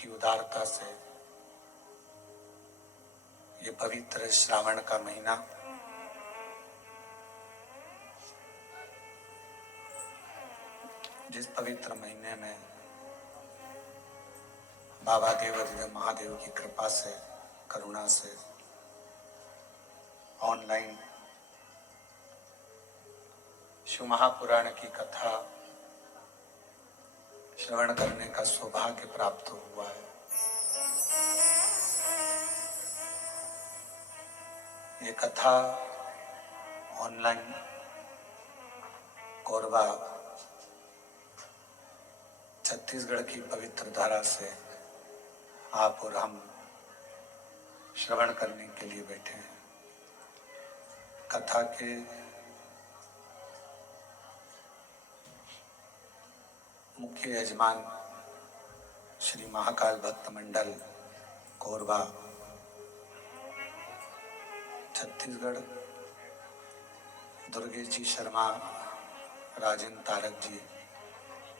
की उदारता से ये पवित्र श्रावण का महीना जिस पवित्र महीने में बाबा देवाधिदेव महादेव की कृपा से, करुणा से ऑनलाइन शिव महापुराण की कथा श्रवण करने का सौभाग्य प्राप्त हुआ है। ये कथा ऑनलाइन कोरबा छत्तीसगढ़ की पवित्र धारा से आप और हम श्रवण करने के लिए बैठे हैं। कथा के मुख्य यजमान श्री महाकाल भक्त मंडल कोरबा छत्तीसगढ़, दुर्गेश जी शर्मा, राजेंद्र तारक जी,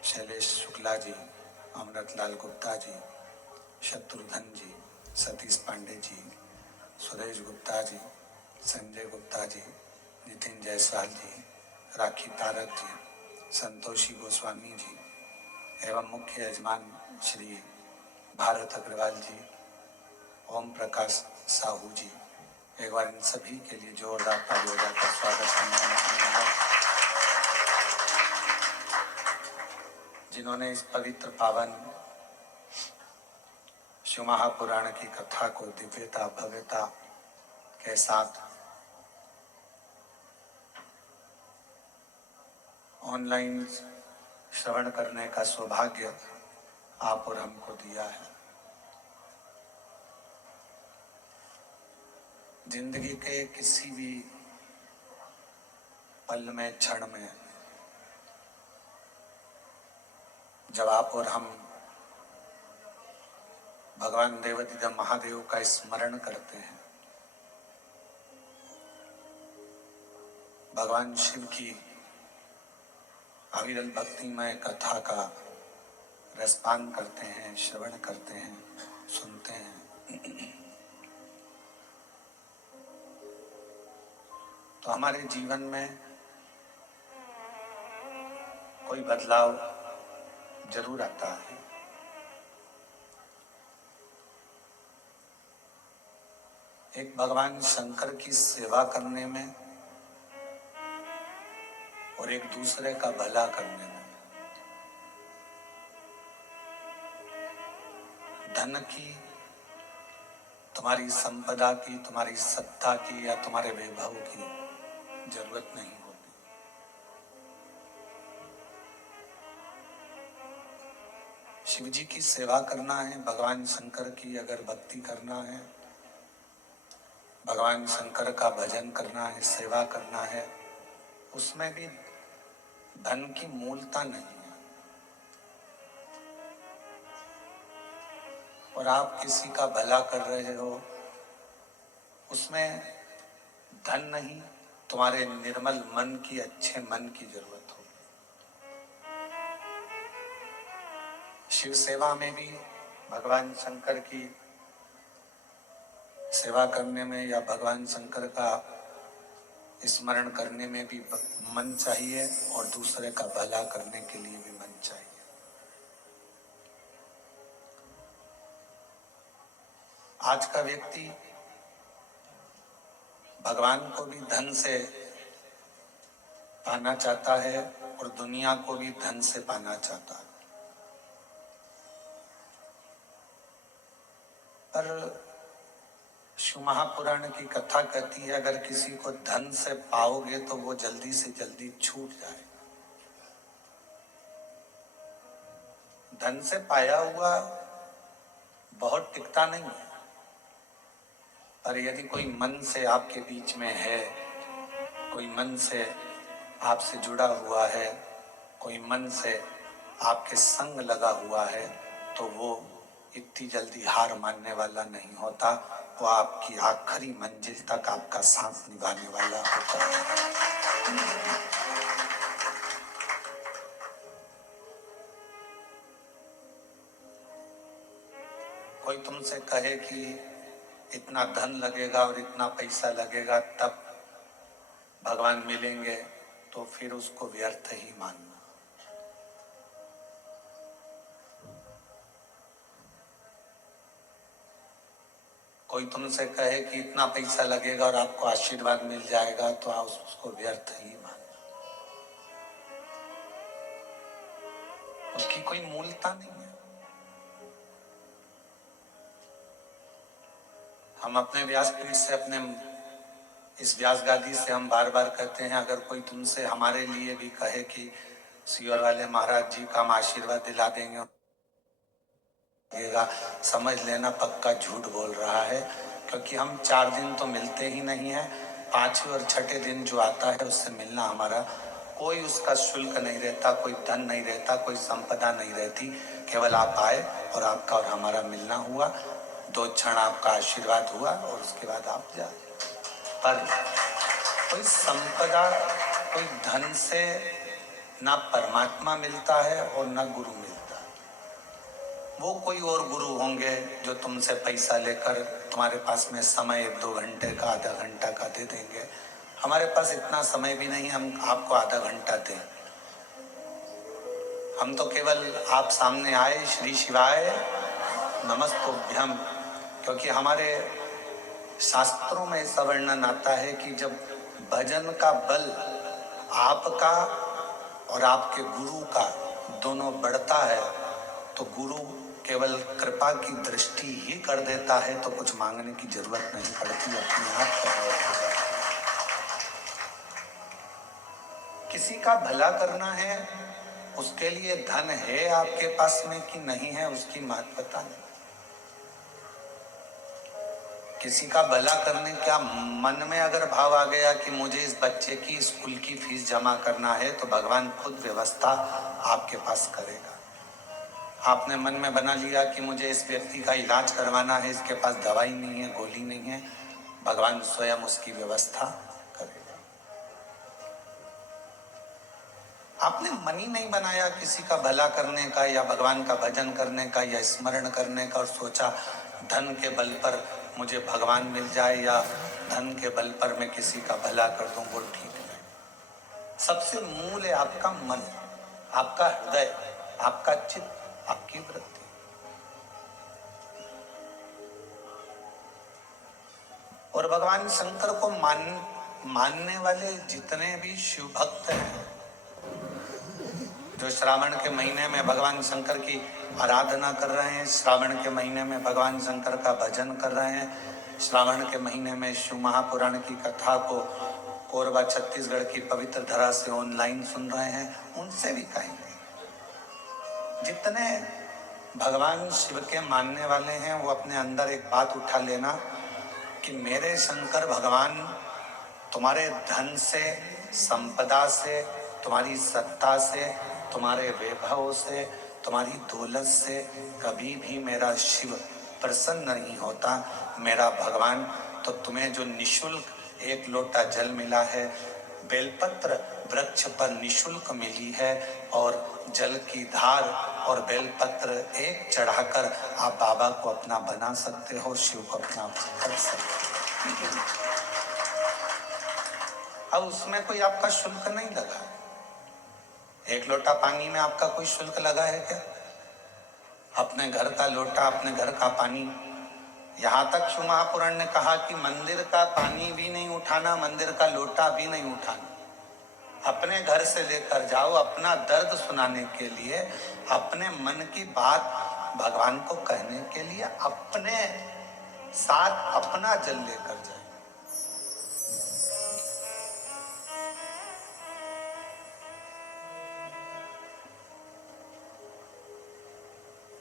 शैलेश शुक्ला जी, अमृतलाल गुप्ता जी, शत्रुघ्न जी, सतीश पांडे जी, सुरेश गुप्ता जी, संजय गुप्ता जी, नितिन जायसवाल जी, राखी तारक जी, संतोषी गोस्वामी जी एवं मुख्य यजमान श्री भारत अग्रवाल जी, ओम प्रकाश साहू जी, एक बार इन सभी के लिए जोरदार तालियों का स्वागत करना। जिन्होंने इस पवित्र पावन शिव महापुराण की कथा को दिव्यता भव्यता के साथ ऑनलाइन श्रवण करने का सौभाग्य आप और हमको दिया है। जिंदगी के किसी भी पल में, क्षण में जब आप और हम भगवान देवाधिदेव महादेव का स्मरण करते हैं, भगवान शिव की अविरल भक्तिमय कथा का रसपान करते हैं, श्रवण करते हैं, सुनते हैं, तो हमारे जीवन में कोई बदलाव जरूर आता है। एक भगवान शंकर की सेवा करने में और एक दूसरे का भला करने में। धन की, तुम्हारी संपदा की, तुम्हारी सत्ता की या तुम्हारे वैभव की जरूरत नहीं होती। शिव जी की सेवा करना है, भगवान शंकर की अगर भक्ति करना है, भगवान शंकर का भजन करना है, सेवा करना है, उसमें भी धन की मूलता नहीं है। और आप किसी का भला कर रहे हो, उसमें धन नहीं, तुम्हारे निर्मल मन की, अच्छे मन की जरूरत हो। शिव सेवा में भी, भगवान शंकर की सेवा करने में या भगवान शंकर का स्मरण करने में भी मन चाहिए और दूसरे का भला करने के लिए भी मन चाहिए। आज का व्यक्ति भगवान को भी धन से पाना चाहता है और दुनिया को भी धन से पाना चाहता है। पर शिव महापुराण की कथा कहती है, अगर किसी को धन से पाओगे तो वो जल्दी से जल्दी छूट जाए। धन से पाया हुआ बहुत टिकता नहीं है, पर यदि कोई मन से आपके बीच में है, कोई मन से आपसे जुड़ा हुआ है, कोई मन से आपके संग लगा हुआ है, तो वो इतनी जल्दी हार मानने वाला नहीं होता। वो आपकी आखिरी मंजिल तक आपका साथ निभाने वाला होता है। कोई तुमसे कहे कि इतना धन लगेगा और इतना पैसा लगेगा तब भगवान मिलेंगे, तो फिर उसको व्यर्थ ही मानना। कोई तुमसे कहे कि इतना पैसा लगेगा और आपको आशीर्वाद मिल जाएगा, तो आप उसको व्यर्थ ही मानना। उसकी कोई मूलता नहीं है। हम अपने व्यासपीठ से, अपने इस व्यास गादी से हम बार बार कहते हैं, अगर कोई तुमसे हमारे लिए भी कहे कि सियोर वाले महाराज जी का हम आशीर्वाद दिला देंगे, समझ लेना पक्का झूठ बोल रहा है। क्योंकि हम 4 दिन तो मिलते ही नहीं है। 5वें और 6ठे दिन जो आता है उससे मिलना हमारा कोई उसका शुल्क नहीं रहता, कोई धन नहीं रहता, कोई संपदा नहीं रहती। केवल आप आए और आपका और हमारा मिलना हुआ, 2 क्षण आपका आशीर्वाद हुआ और उसके बाद आप जाए। पर कोई संपदा, कोई धन से ना परमात्मा मिलता है और ना गुरु मिलता है। वो कोई और गुरु होंगे जो तुमसे पैसा लेकर तुम्हारे पास में समय 1-2 घंटे का, आधा घंटा का दे देंगे। हमारे पास इतना समय भी नहीं हम आपको आधा घंटा दें। हम तो केवल आप सामने आए, श्री शिवाय नमस्तुभ्यम, क्योंकि हमारे शास्त्रों में ऐसा वर्णन आता है कि जब भजन का बल आपका और आपके गुरु का दोनों बढ़ता है, तो गुरु केवल कृपा की दृष्टि ही कर देता है, तो कुछ मांगने की जरूरत नहीं पड़ती, अपने आप कर देता है। किसी का भला करना है, उसके लिए धन है आपके पास में कि नहीं है, उसकी महत्वता नहीं। किसी का भला करने का मन में अगर भाव आ गया कि मुझे इस बच्चे की स्कूल की फीस जमा करना है, तो भगवान खुद व्यवस्था आपके पास करेगा। आपने मन में बना लिया कि मुझे इस व्यक्ति का इलाज करवाना है, इसके पास दवाई नहीं है, गोली नहीं है, भगवान स्वयं उसकी व्यवस्था करेगा। आपने मन ही नहीं बनाया किसी का भला करने का या भगवान का भजन करने का या स्मरण करने का और सोचा धन के बल पर मुझे भगवान मिल जाए या धन के बल पर मैं किसी का भला कर दूं, वो ठीक नहीं। सबसे मूल है आपका मन, आपका हृदय, आपका चित्त, आपकी वृत्ति। और भगवान शंकर को मानने वाले जितने भी शिव भक्त हैं, जो श्रावण के महीने में भगवान शंकर की आराधना कर रहे हैं, श्रावण के महीने में भगवान शंकर का भजन कर रहे हैं, श्रावण के महीने में शिव महापुराण की कथा को कोरबा छत्तीसगढ़ की पवित्र धरा से ऑनलाइन सुन रहे हैं, उनसे भी कहेंगे, जितने भगवान शिव के मानने वाले हैं, वो अपने अंदर एक बात उठा लेना कि मेरे शंकर भगवान तुम्हारे धन से, संपदा से, तुम्हारी सत्ता से, तुम्हारे वैभव से, तुम्हारी दौलत से कभी भी मेरा शिव प्रसन्न नहीं होता। मेरा भगवान तो तुम्हें जो निशुल्क 1 लोटा जल मिला है, बेलपत्र वृक्ष पर निशुल्क मिली है, और जल की धार और बेलपत्र एक चढ़ाकर आप बाबा को अपना बना सकते हो, शिव को अपना कर सकते हो। अब उसमें कोई आपका शुल्क नहीं लगा। 1 लोटा पानी में आपका कोई शुल्क लगा है क्या? अपने घर का लोटा, अपने घर का पानी, यहाँ तक शिव महापुराण ने कहा कि मंदिर का पानी भी नहीं उठाना, मंदिर का लोटा भी नहीं उठाना। अपने घर से लेकर जाओ, अपना दर्द सुनाने के लिए, अपने मन की बात भगवान को कहने के लिए, अपने साथ अपना जल लेकर जाए।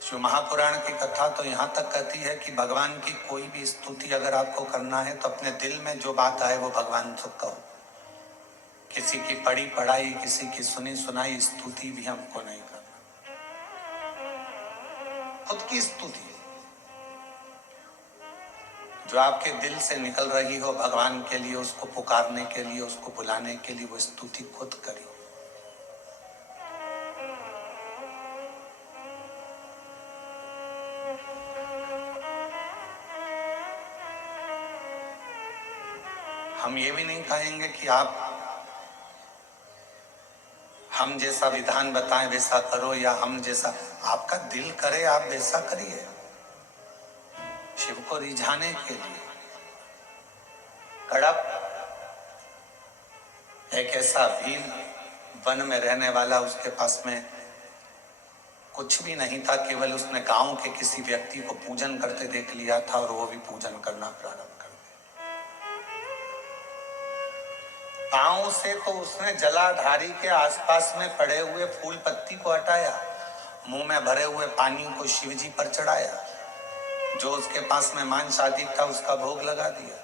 शिव महापुराण की कथा तो यहाँ तक कहती है कि भगवान की कोई भी स्तुति अगर आपको करना है, तो अपने दिल में जो बात आए वो भगवान से कहो। किसी की पढ़ी पढ़ाई, किसी की सुनी सुनाई स्तुति भी हमको नहीं करना, खुद की स्तुति जो आपके दिल से निकल रही हो भगवान के लिए, उसको पुकारने के लिए, उसको बुलाने के लिए, वो स्तुति खुद करिए। हम ये भी नहीं कहेंगे कि आप हम जैसा विधान बताएं वैसा करो, या हम जैसा आपका दिल करे आप वैसा करिए, शिव को रिझाने के लिए। कड़प एक ऐसा भील वन में रहने वाला, उसके पास में कुछ भी नहीं था, केवल उसने गांव के किसी व्यक्ति को पूजन करते देख लिया था और वो भी पूजन करना प्रारंभ कर दिया। पांव से तो उसने जलाधारी के आसपास में पड़े हुए फूल पत्ती को हटाया, मुंह में भरे हुए पानी को शिवजी पर चढ़ाया, जो उसके पास में मांस आदि था उसका भोग लगा दिया।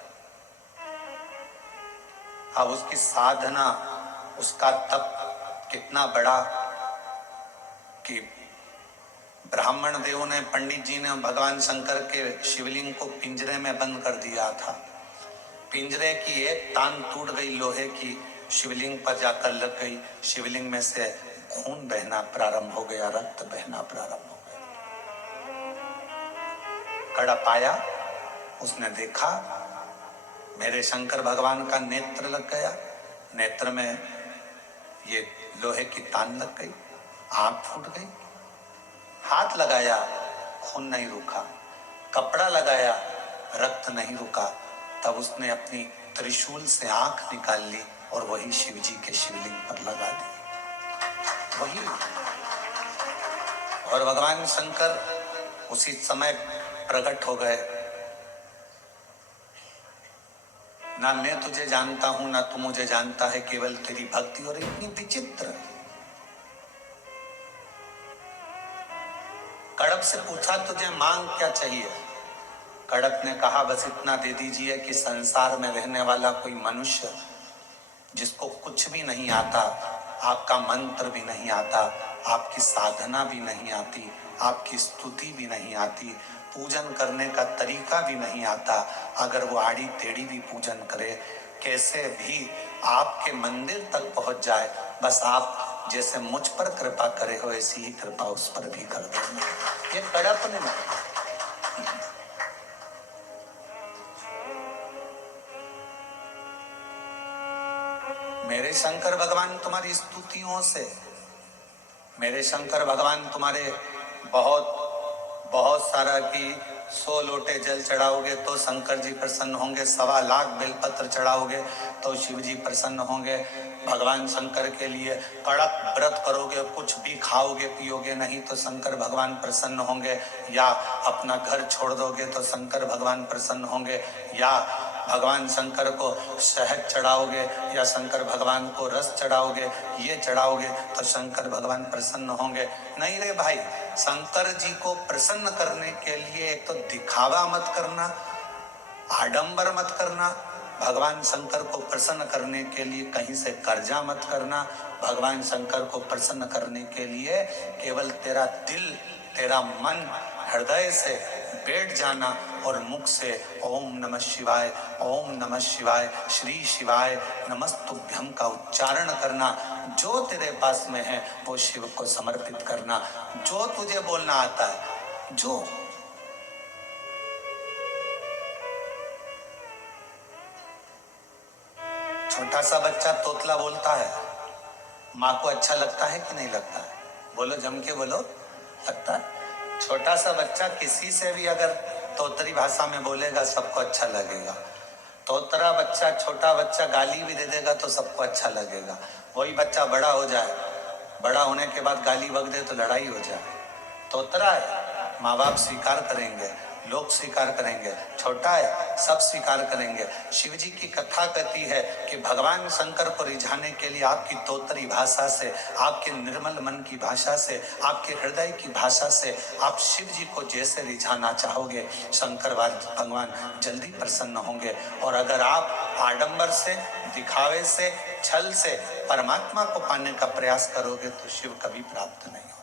अब उसकी साधना, उसका तप कितना बड़ा कि ब्राह्मण देवों ने, पंडित जी ने भगवान शंकर के शिवलिंग को पिंजरे में बंद कर दिया था। पिंजरे की एक तान टूट गई, लोहे की शिवलिंग पर जाकर लग गई। शिवलिंग में से खून बहना प्रारंभ हो गया, रक्त बहना प्रारंभ हो गया। कड़प आया, उसने देखा मेरे शंकर भगवान का नेत्र लग गया, नेत्र में ये लोहे की तान लग गई, आंख फूट गई। हाथ लगाया, खून नहीं रुका, कपड़ा लगाया, रक्त नहीं रुका। तब उसने अपनी त्रिशूल से आंख निकाल ली और वही शिवजी के शिवलिंग पर लगा दी, वही। और भगवान शंकर उसी समय प्रकट हो गए। ना मैं तुझे जानता हूं, ना तू मुझे जानता है, केवल तेरी भक्ति। और इतनी विचित्र। कड़प से पूछा तुझे मांग क्या चाहिए? कड़प ने कहा बस इतना दे दीजिए कि संसार में रहने वाला कोई मनुष्य जिसको कुछ भी नहीं आता, आपका मंत्र भी नहीं आता, आपकी साधना भी नहीं आती, आपकी स्तुति भी नहीं आती, पूजन करने का तरीका भी नहीं आता, अगर वो आड़ी टेढ़ी भी पूजन करे, कैसे भी आपके मंदिर तक पहुंच जाए, बस आप जैसे मुझ पर कृपा करे हो ऐसी ही कृपा उस पर भी कर देना। ये कड़प ने मेरे शंकर भगवान तुम्हारी स्तुतियों से, मेरे शंकर भगवान तुम्हारे बहुत बहुत सारा की 100 लोटे जल चढ़ाओगे तो शंकर जी प्रसन्न होंगे, 1.25 लाख बेलपत्र चढ़ाओगे तो शिव जी प्रसन्न होंगे। भगवान शंकर के लिए कड़क व्रत करोगे, कुछ भी खाओगे पियोगे नहीं तो शंकर भगवान प्रसन्न होंगे, या अपना घर छोड़ दोगे तो शंकर भगवान प्रसन्न होंगे, या भगवान शंकर को शहद चढ़ाओगे या शंकर भगवान को रस चढ़ाओगे, ये चढ़ाओगे तो शंकर भगवान प्रसन्न होंगे। नहीं रे भाई, शंकर जी को प्रसन्न करने के लिए एक तो दिखावा मत करना, आडंबर मत करना। भगवान शंकर को प्रसन्न करने के लिए कहीं से कर्जा मत करना। भगवान शंकर को प्रसन्न करने के लिए केवल तेरा दिल, तेरा मन हृदय से बैठ जाना और मुख से ओम नमः शिवाय, ओम नमः शिवाय, श्री शिवाय नमस्तुभ्यम का उच्चारण करना। जो तेरे पास में है वो शिव को समर्पित करना, जो तुझे बोलना आता है। जो छोटा सा बच्चा तोतला बोलता है, माँ को अच्छा लगता है कि नहीं लगता है? बोलो, जम के बोलो, लगता है। छोटा सा बच्चा किसी से भी अगर तोतरी भाषा में बोलेगा सबको अच्छा लगेगा। तोतरा बच्चा, छोटा बच्चा गाली भी दे देगा तो सबको अच्छा लगेगा। वही बच्चा बड़ा हो जाए, बड़ा होने के बाद गाली बक दे तो लड़ाई हो जाए। तोतरा है, माँ बाप स्वीकार करेंगे, लोग स्वीकार करेंगे। छोटा है, सब स्वीकार करेंगे। शिव जी की कथा कहती है कि भगवान शंकर को रिझाने के लिए आपकी तोतरी भाषा से, आपके निर्मल मन की भाषा से, आपके हृदय की भाषा से आप शिव जी को जैसे रिझाना चाहोगे, शंकर भगवान जल्दी प्रसन्न होंगे। और अगर आप आडंबर से, दिखावे से, छल से परमात्मा को पाने का प्रयास करोगे तो शिव कभी प्राप्त नहीं होगा।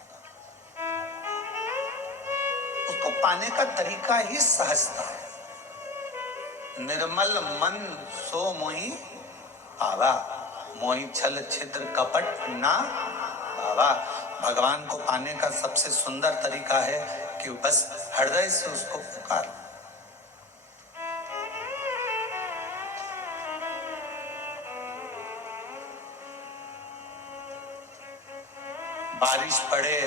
उसको पाने का तरीका ही सहजता है। निर्मल मन सो मोहि पावा, मोहि छल छिद्र कपट ना पावा। भगवान को पाने का सबसे सुंदर तरीका है कि बस हृदय से उसको पुकारो। बारिश पड़े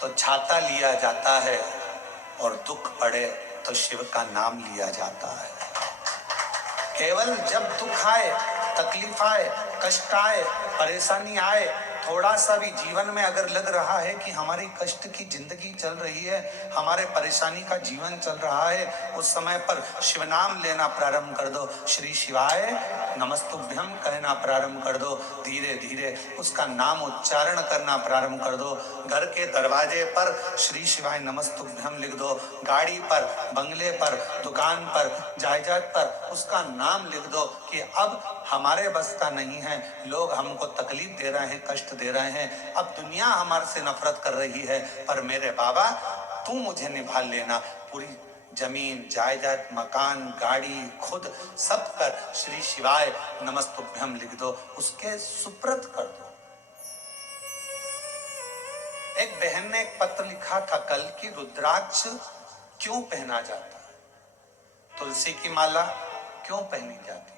तो छाता लिया जाता है और दुख पड़े तो शिव का नाम लिया जाता है। केवल जब दुख आए, तकलीफ आए, कष्ट आए, परेशानी आए, थोड़ा सा भी जीवन में अगर लग रहा है कि हमारी कष्ट की जिंदगी चल रही है, हमारे परेशानी का जीवन चल रहा है, उस समय पर शिव नाम लेना प्रारंभ कर दो, श्री शिवाय नमस्तुभ्यम कहना प्रारंभ कर दो। धीरे धीरे उसका नाम उच्चारण करना प्रारंभ कर दो। घर के दरवाजे पर श्री शिवाय नमस्तुभ्यम लिख दो। गाड़ी पर, बंगले पर, दुकान पर, जायदाद पर उसका नाम लिख दो कि अब हमारे बस का नहीं है, लोग हमको तकलीफ दे रहे हैं, कष्ट दे रहे हैं, अब दुनिया हमारे से नफरत कर रही है, पर मेरे बाबा तू मुझे निभा लेना। पूरी जमीन, जायदाद, मकान, गाड़ी, खुद सब पर श्री शिवाय नमस्तुभ्यम लिख दो, उसके सुप्रत कर दो। एक बहन ने एक पत्र लिखा था कल की रुद्राक्ष क्यों पहना जाता है, तुलसी की माला क्यों पहनी जाती है,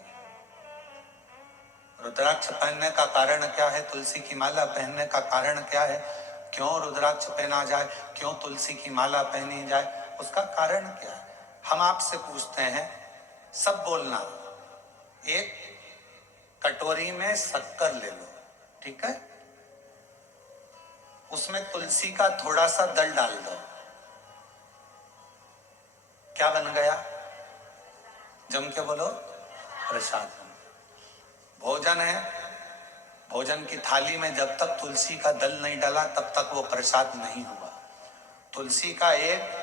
रुद्राक्ष पहनने का कारण क्या है, तुलसी की माला पहनने का कारण क्या है, क्यों रुद्राक्ष पहना जाए, क्यों तुलसी की माला पहनी जाए, उसका कारण क्या है। हम आपसे पूछते हैं, सब बोलना, एक कटोरी में शक्कर ले लो, ठीक है, उसमें तुलसी का थोड़ा सा दल डाल दो, क्या बन गया, जम के बोलो, प्रसाद। भोजन है, भोजन की थाली में जब तक तुलसी का दल नहीं डाला तब तक वो प्रसाद नहीं हुआ। तुलसी का एक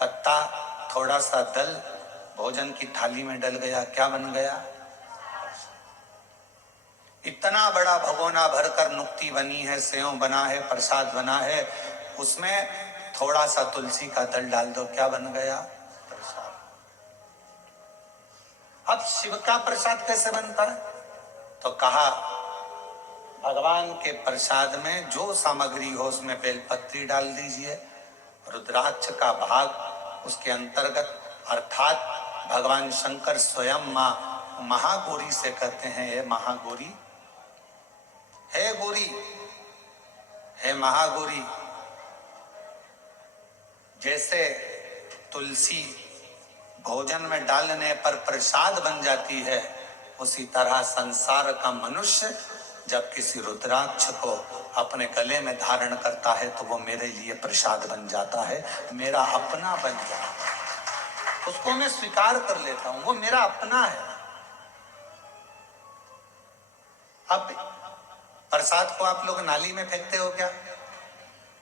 पत्ता, थोड़ा सा दल भोजन की थाली में डल गया, क्या बन गया, इतना बड़ा भगोना भरकर नुक्ति बनी है, सेव बना है, प्रसाद बना है, उसमें थोड़ा सा तुलसी का दल डाल दो, क्या बन गया, प्रसाद। अब शिव का प्रसाद कैसे बनता है, तो कहा भगवान के प्रसाद में जो सामग्री हो उसमें बेलपत्री डाल दीजिए, रुद्राक्ष का भाग उसके अंतर्गत, अर्थात भगवान शंकर स्वयं मां महागौरी से कहते हैं, हे महागौरी, हे गौरी, हे महागौरी। जैसे तुलसी भोजन में डालने पर प्रसाद बन जाती है, उसी तरह संसार का मनुष्य जब किसी रुद्राक्ष को अपने गले में धारण करता है तो वो मेरे लिए प्रसाद बन जाता है, मेरा अपना बन जाता है, उसको मैं स्वीकार कर लेता हूं, वो मेरा अपना है। अब प्रसाद को आप लोग नाली में फेंकते हो क्या,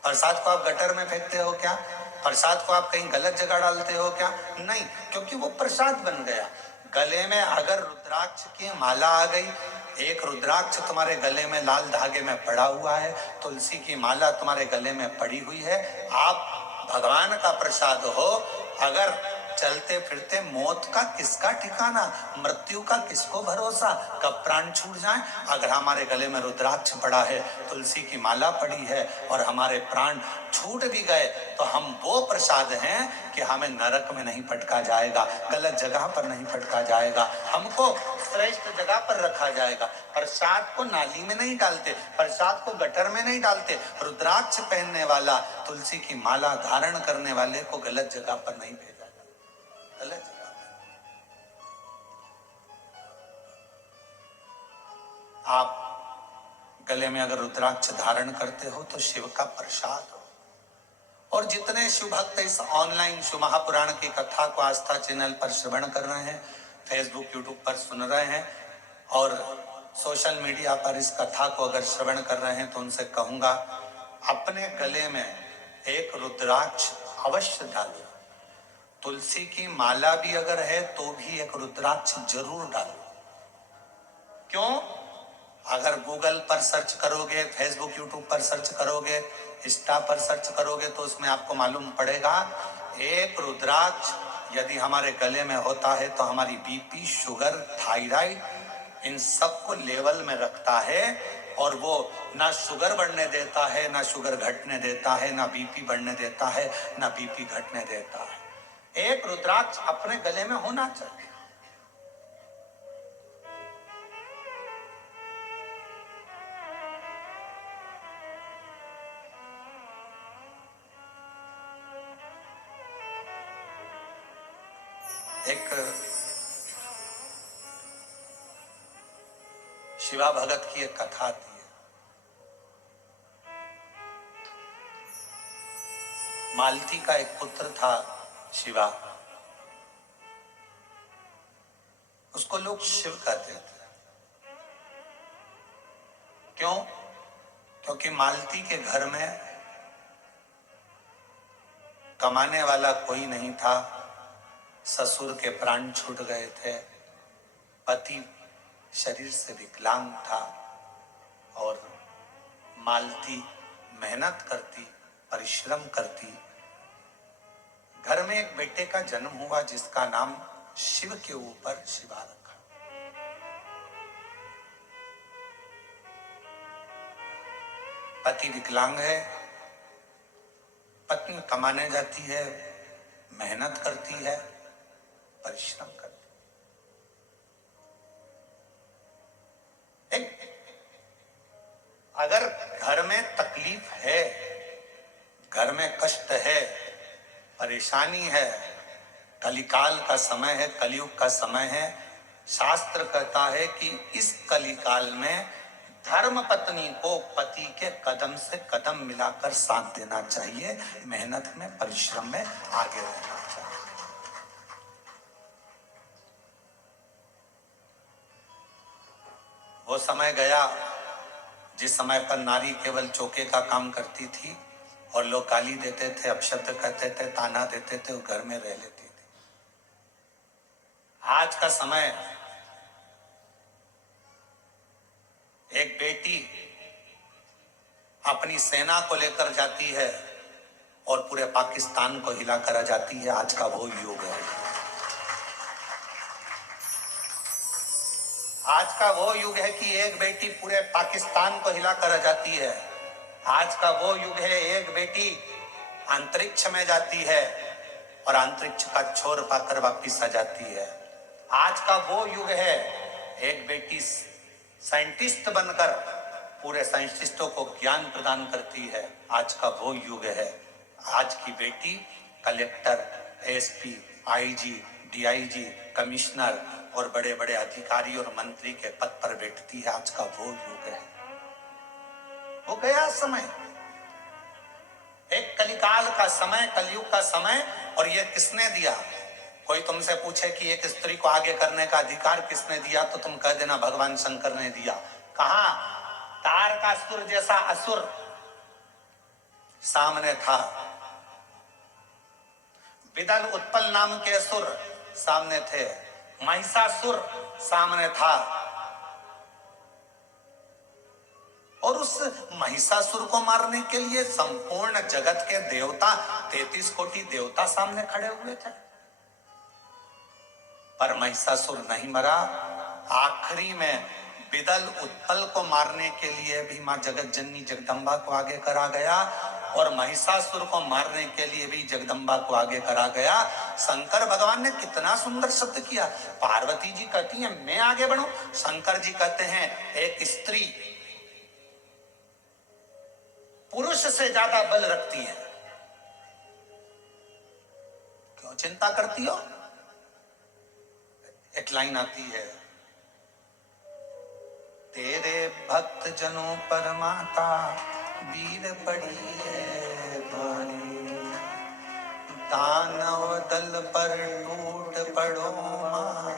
प्रसाद को आप गटर में फेंकते हो क्या, प्रसाद को आप कहीं गलत जगह डालते हो क्या, नहीं, क्योंकि वो प्रसाद बन गया। गले में अगर रुद्राक्ष की माला आ गई, एक रुद्राक्ष तुम्हारे गले में लाल धागे में पड़ा हुआ है, तुलसी की माला तुम्हारे गले में पड़ी हुई है, आप भगवान का प्रसाद हो। अगर चलते फिरते मौत का किसका ठिकाना, मृत्यु का किसको भरोसा, कब प्राण छूट जाए। अगर हमारे गले में रुद्राक्ष पड़ा है, तुलसी की माला पड़ी है और हमारे प्राण छूट भी गए तो हम वो प्रसाद हैं कि हमें नरक में नहीं पटका जाएगा, गलत जगह पर नहीं पटका जाएगा, हमको श्रेष्ठ जगह पर रखा जाएगा। प्रसाद को नाली में नहीं डालते, प्रसाद को गटर में नहीं डालते, रुद्राक्ष पहनने वाला, तुलसी की माला धारण करने वाले को गलत जगह पर नहीं भेजा, गलत जगह। आप गले में अगर रुद्राक्ष धारण करते हो तो शिव का प्रसाद हो। और जितने शिव भक्त इस ऑनलाइन शिव महापुराण की कथा को आस्था चैनल पर श्रवण कर रहे हैं, फेसबुक, यूट्यूब पर सुन रहे हैं और सोशल मीडिया पर इस कथा को अगर श्रवण कर रहे हैं, तो उनसे कहूंगा अपने गले में एक रुद्राक्ष अवश्य डालो। तुलसी की माला भी अगर है तो भी एक रुद्राक्ष जरूर डालो। क्यों? अगर गूगल पर सर्च करोगे, फेसबुक, यूट्यूब पर सर्च करोगे, इंस्टा पर सर्च करोगे तो उसमें आपको मालूम पड़ेगा एक रुद्राक्ष यदि हमारे गले में होता है तो हमारी बीपी, शुगर, थायराइड, इन सबको लेवल में रखता है और वो ना शुगर बढ़ने देता है, ना शुगर घटने देता है, ना बीपी बढ़ने देता है, ना बीपी घटने देता है। एक रुद्राक्ष अपने गले में होना चाहिए। एक शिवा भगत की एक कथा आती है। मालती का एक पुत्र था शिवा, उसको लोग शिव कहते थे। क्यों? क्योंकि मालती के घर में कमाने वाला कोई नहीं था, ससुर के प्राण छूट गए थे, पति शरीर से विकलांग था और मालती मेहनत करती, परिश्रम करती। घर में एक बेटे का जन्म हुआ जिसका नाम शिव के ऊपर शिवा रखा। पति विकलांग है, पत्नी कमाने जाती है, मेहनत करती है, परिश्रम करती है। अगर घर में तकलीफ है, घर में कष्ट है, परेशानी है, कलिकाल का समय है, कलयुग का समय है, शास्त्र कहता है कि इस कलिकाल में धर्म पत्नी को पति के कदम से कदम मिलाकर साथ देना चाहिए, मेहनत में, परिश्रम में आगे रहना चाहिए। वो समय गया जिस समय पर नारी केवल चौके का काम करती थी और लोग गाली देते थे, अपशब्द कहते थे, ताना देते थे, वो घर में रह लेती थी। आज का समय, एक बेटी अपनी सेना को लेकर जाती है और पूरे पाकिस्तान को हिलाकर आ जाती है। आज का वो युग है। आज का वो युग है कि एक बेटी पूरे पाकिस्तान को हिलाकर आ जाती है। आज का वो युग है, एक बेटी अंतरिक्ष में जाती है और अंतरिक्ष का छोर पाकर वापिस आ जाती है। आज का वो युग है, एक बेटी साइंटिस्ट बनकर पूरे साइंटिस्टों को ज्ञान प्रदान करती है। आज का वो युग है। आज की बेटी collector, SP, IG, DIG, commissioner और बड़े बड़े अधिकारी और मंत्री के पद पर बैठती है। आज का वो युग है। वो गया समय, एक कलिकाल का समय, कलयुग का समय। और ये किसने दिया? कोई तुमसे पूछे कि एक स्त्री को आगे करने का अधिकार किसने दिया, तो तुम कह देना भगवान शंकर ने दिया। कहां? तारकासुर जैसा असुर सामने था, विदल उत्पल नाम के असुर सामने थे, महिषासुर सामने था। और उस महिषासुर को मारने के लिए संपूर्ण जगत के देवता, 33 कोटि देवता सामने खड़े हुए थे, पर महिषासुर नहीं मरा। आखिरी में विदल उत्पल को मारने के लिए भी मां जगत जननी जगदम्बा को आगे करा गया और महिषासुर को मारने के लिए भी जगदम्बा को आगे करा गया। शंकर भगवान ने कितना सुंदर शब्द किया। पार्वती जी कहती हैं मैं आगे बढ़ूं, शंकर जी कहते हैं एक स्त्री पुरुष से ज्यादा बल रखती है, क्यों चिंता करती हो? एक लाइन आती है, तेरे भक्त जनों पर माता वीर पड़ी है भारी, दानव दल पर टूट पड़ो मां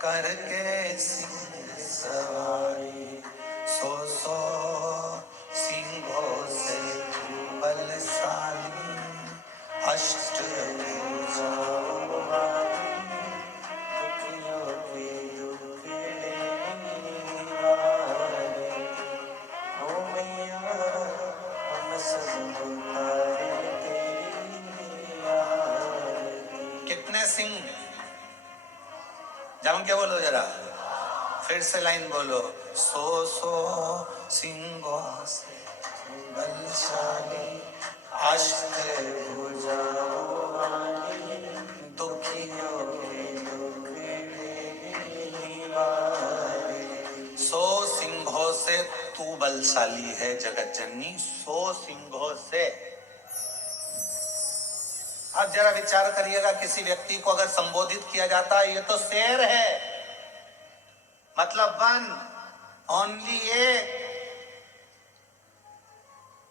करके सिंह सवारी, सो सिंहों से बलशाली अष्ट सिंह, जाऊं क्या बोलो जरा, फिर से लाइन बोलो, सो सिंहों से बलशाली अष्ट भुजावाली, दुखियों के दुख देने वाली। 100 सिंहों से तू बलशाली है जगत जननी, 100 सिंहों से अब जरा विचार करिएगा, किसी व्यक्ति को अगर संबोधित किया जाता है, ये तो शेर है, मतलब वन ओनली एक,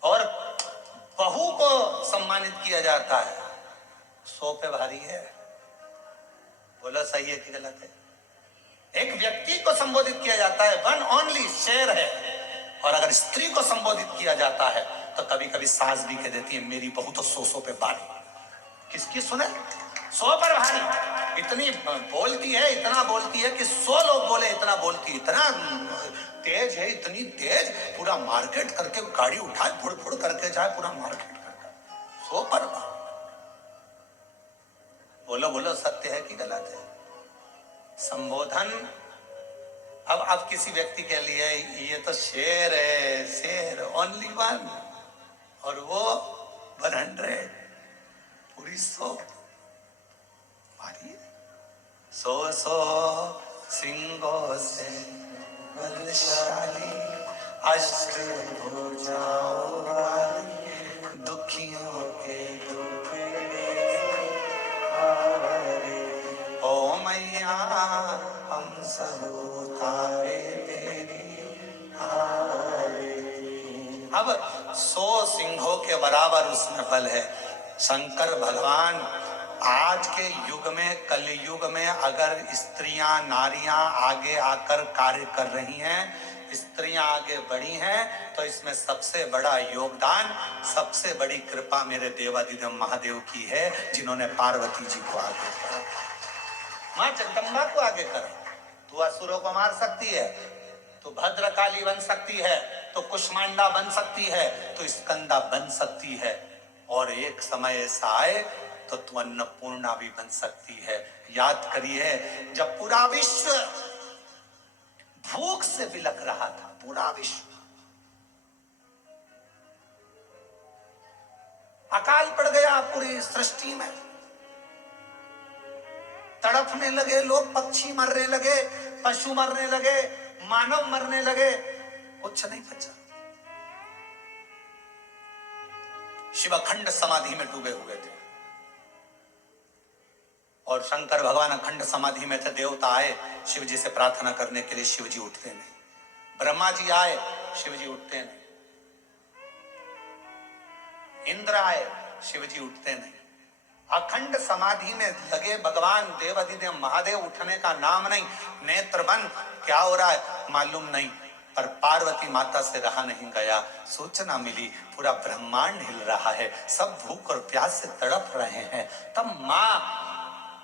और बहू को सम्मानित किया जाता है, 100 पे भारी है। बोलो सही है कि गलत है? एक व्यक्ति को संबोधित किया जाता है, वन ओनली, शेर है, और अगर स्त्री को संबोधित किया जाता है तो कभी कभी सास भी कह देती है मेरी बहू तो 100 पे भारी। किसकी सुने? 100 पर भारी। इतनी बोलती है, इतना बोलती है कि 100 लोग बोले इतना बोलती है, इतना तेज है, इतनी तेज, पूरा मार्केट करके गाड़ी उठाए फुड़ फुड़ करके जाए, पूरा मार्केट करके 100 पर भारी। बोलो बोलो, सत्य है कि गलत है? संबोधन, अब किसी व्यक्ति के लिए ये तो शेर है, शेर ओनली वन, और वो 100, पूरी 100 भारी है। 100 सिंगों से बलशाली, अष्टभुजाओं वाली, दुखियों के दुख ओ मैया हम सब उतारे तेरी आरती। अब 100 सिंहों के बराबर उसमें बल है। शंकर भगवान आज के युग में, कलयुग में, अगर स्त्रियां नारियां आगे आकर कार्य कर रही हैं, स्त्रियां आगे बढ़ी हैं, तो इसमें सबसे बड़ा योगदान, सबसे बड़ी कृपा मेरे देवादिदेव महादेव की है, जिन्होंने पार्वती जी को आगे करा, मां जगदम्बा को आगे करा। तू असुरों को मार सकती है, तो भद्रकाली बन सकती है, तो कुष्मांडा बन सकती है, तो स्कंदा बन सकती है, और एक समय ऐसा आए तो तू अन्नपूर्णा भी बन सकती है। याद करिए, जब पूरा विश्व भूख से बिलख रहा था, पूरा विश्व, अकाल पड़ गया पूरी सृष्टि में, तड़पने लगे लोग, पक्षी मरने लगे, पशु मरने लगे, मानव मरने लगे, कुछ नहीं बचा। शिव अखंड समाधि में डूबे हुए थे, और शंकर भगवान अखंड समाधि में थे। देवता आए शिव जी से प्रार्थना करने के लिए, शिव जी उठते नहीं। ब्रह्मा जी आए, शिव जी उठते नहीं। इंद्र आए, शिव जी उठते नहीं। अखंड समाधि में लगे भगवान देवादिदेव महादेव, उठने का नाम नहीं। नेत्र बंद, क्या हो रहा है मालूम नहीं, पर पार्वती माता से रहा नहीं गया। सूचना मिली पूरा ब्रह्मांड हिल रहा है, सब भूख और प्यास से तड़प रहे हैं। तब माँ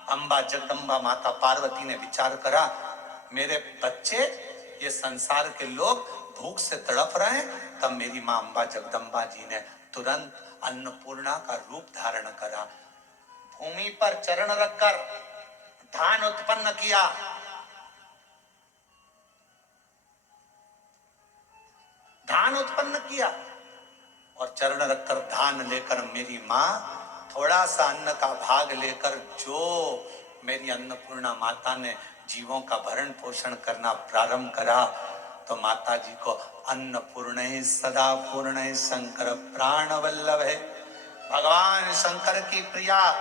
अंबा जगदम्बा माता पार्वती ने विचार करा, मेरे बच्चे, ये संसार के लोग भूख से तड़प रहे हैं। तब मेरी माँ अंबा जगदम्बा जी ने तुरंत अन्नपूर्णा का रूप धारण करा, भूमि पर चरण रखकर धान उत्पन्न किया। धान उत्पन्न किया और चरण रखकर धान लेकर मेरी माँ थोड़ा सा अन्न का भाग लेकर, जो मेरी अन्नपूर्णा माता ने जीवों का भरण पोषण करना प्रारंभ करा, तो माता जी को अन्नपूर्ण सदा पूर्ण शंकर प्राण वल्लभ है। भगवान शंकर की प्रिया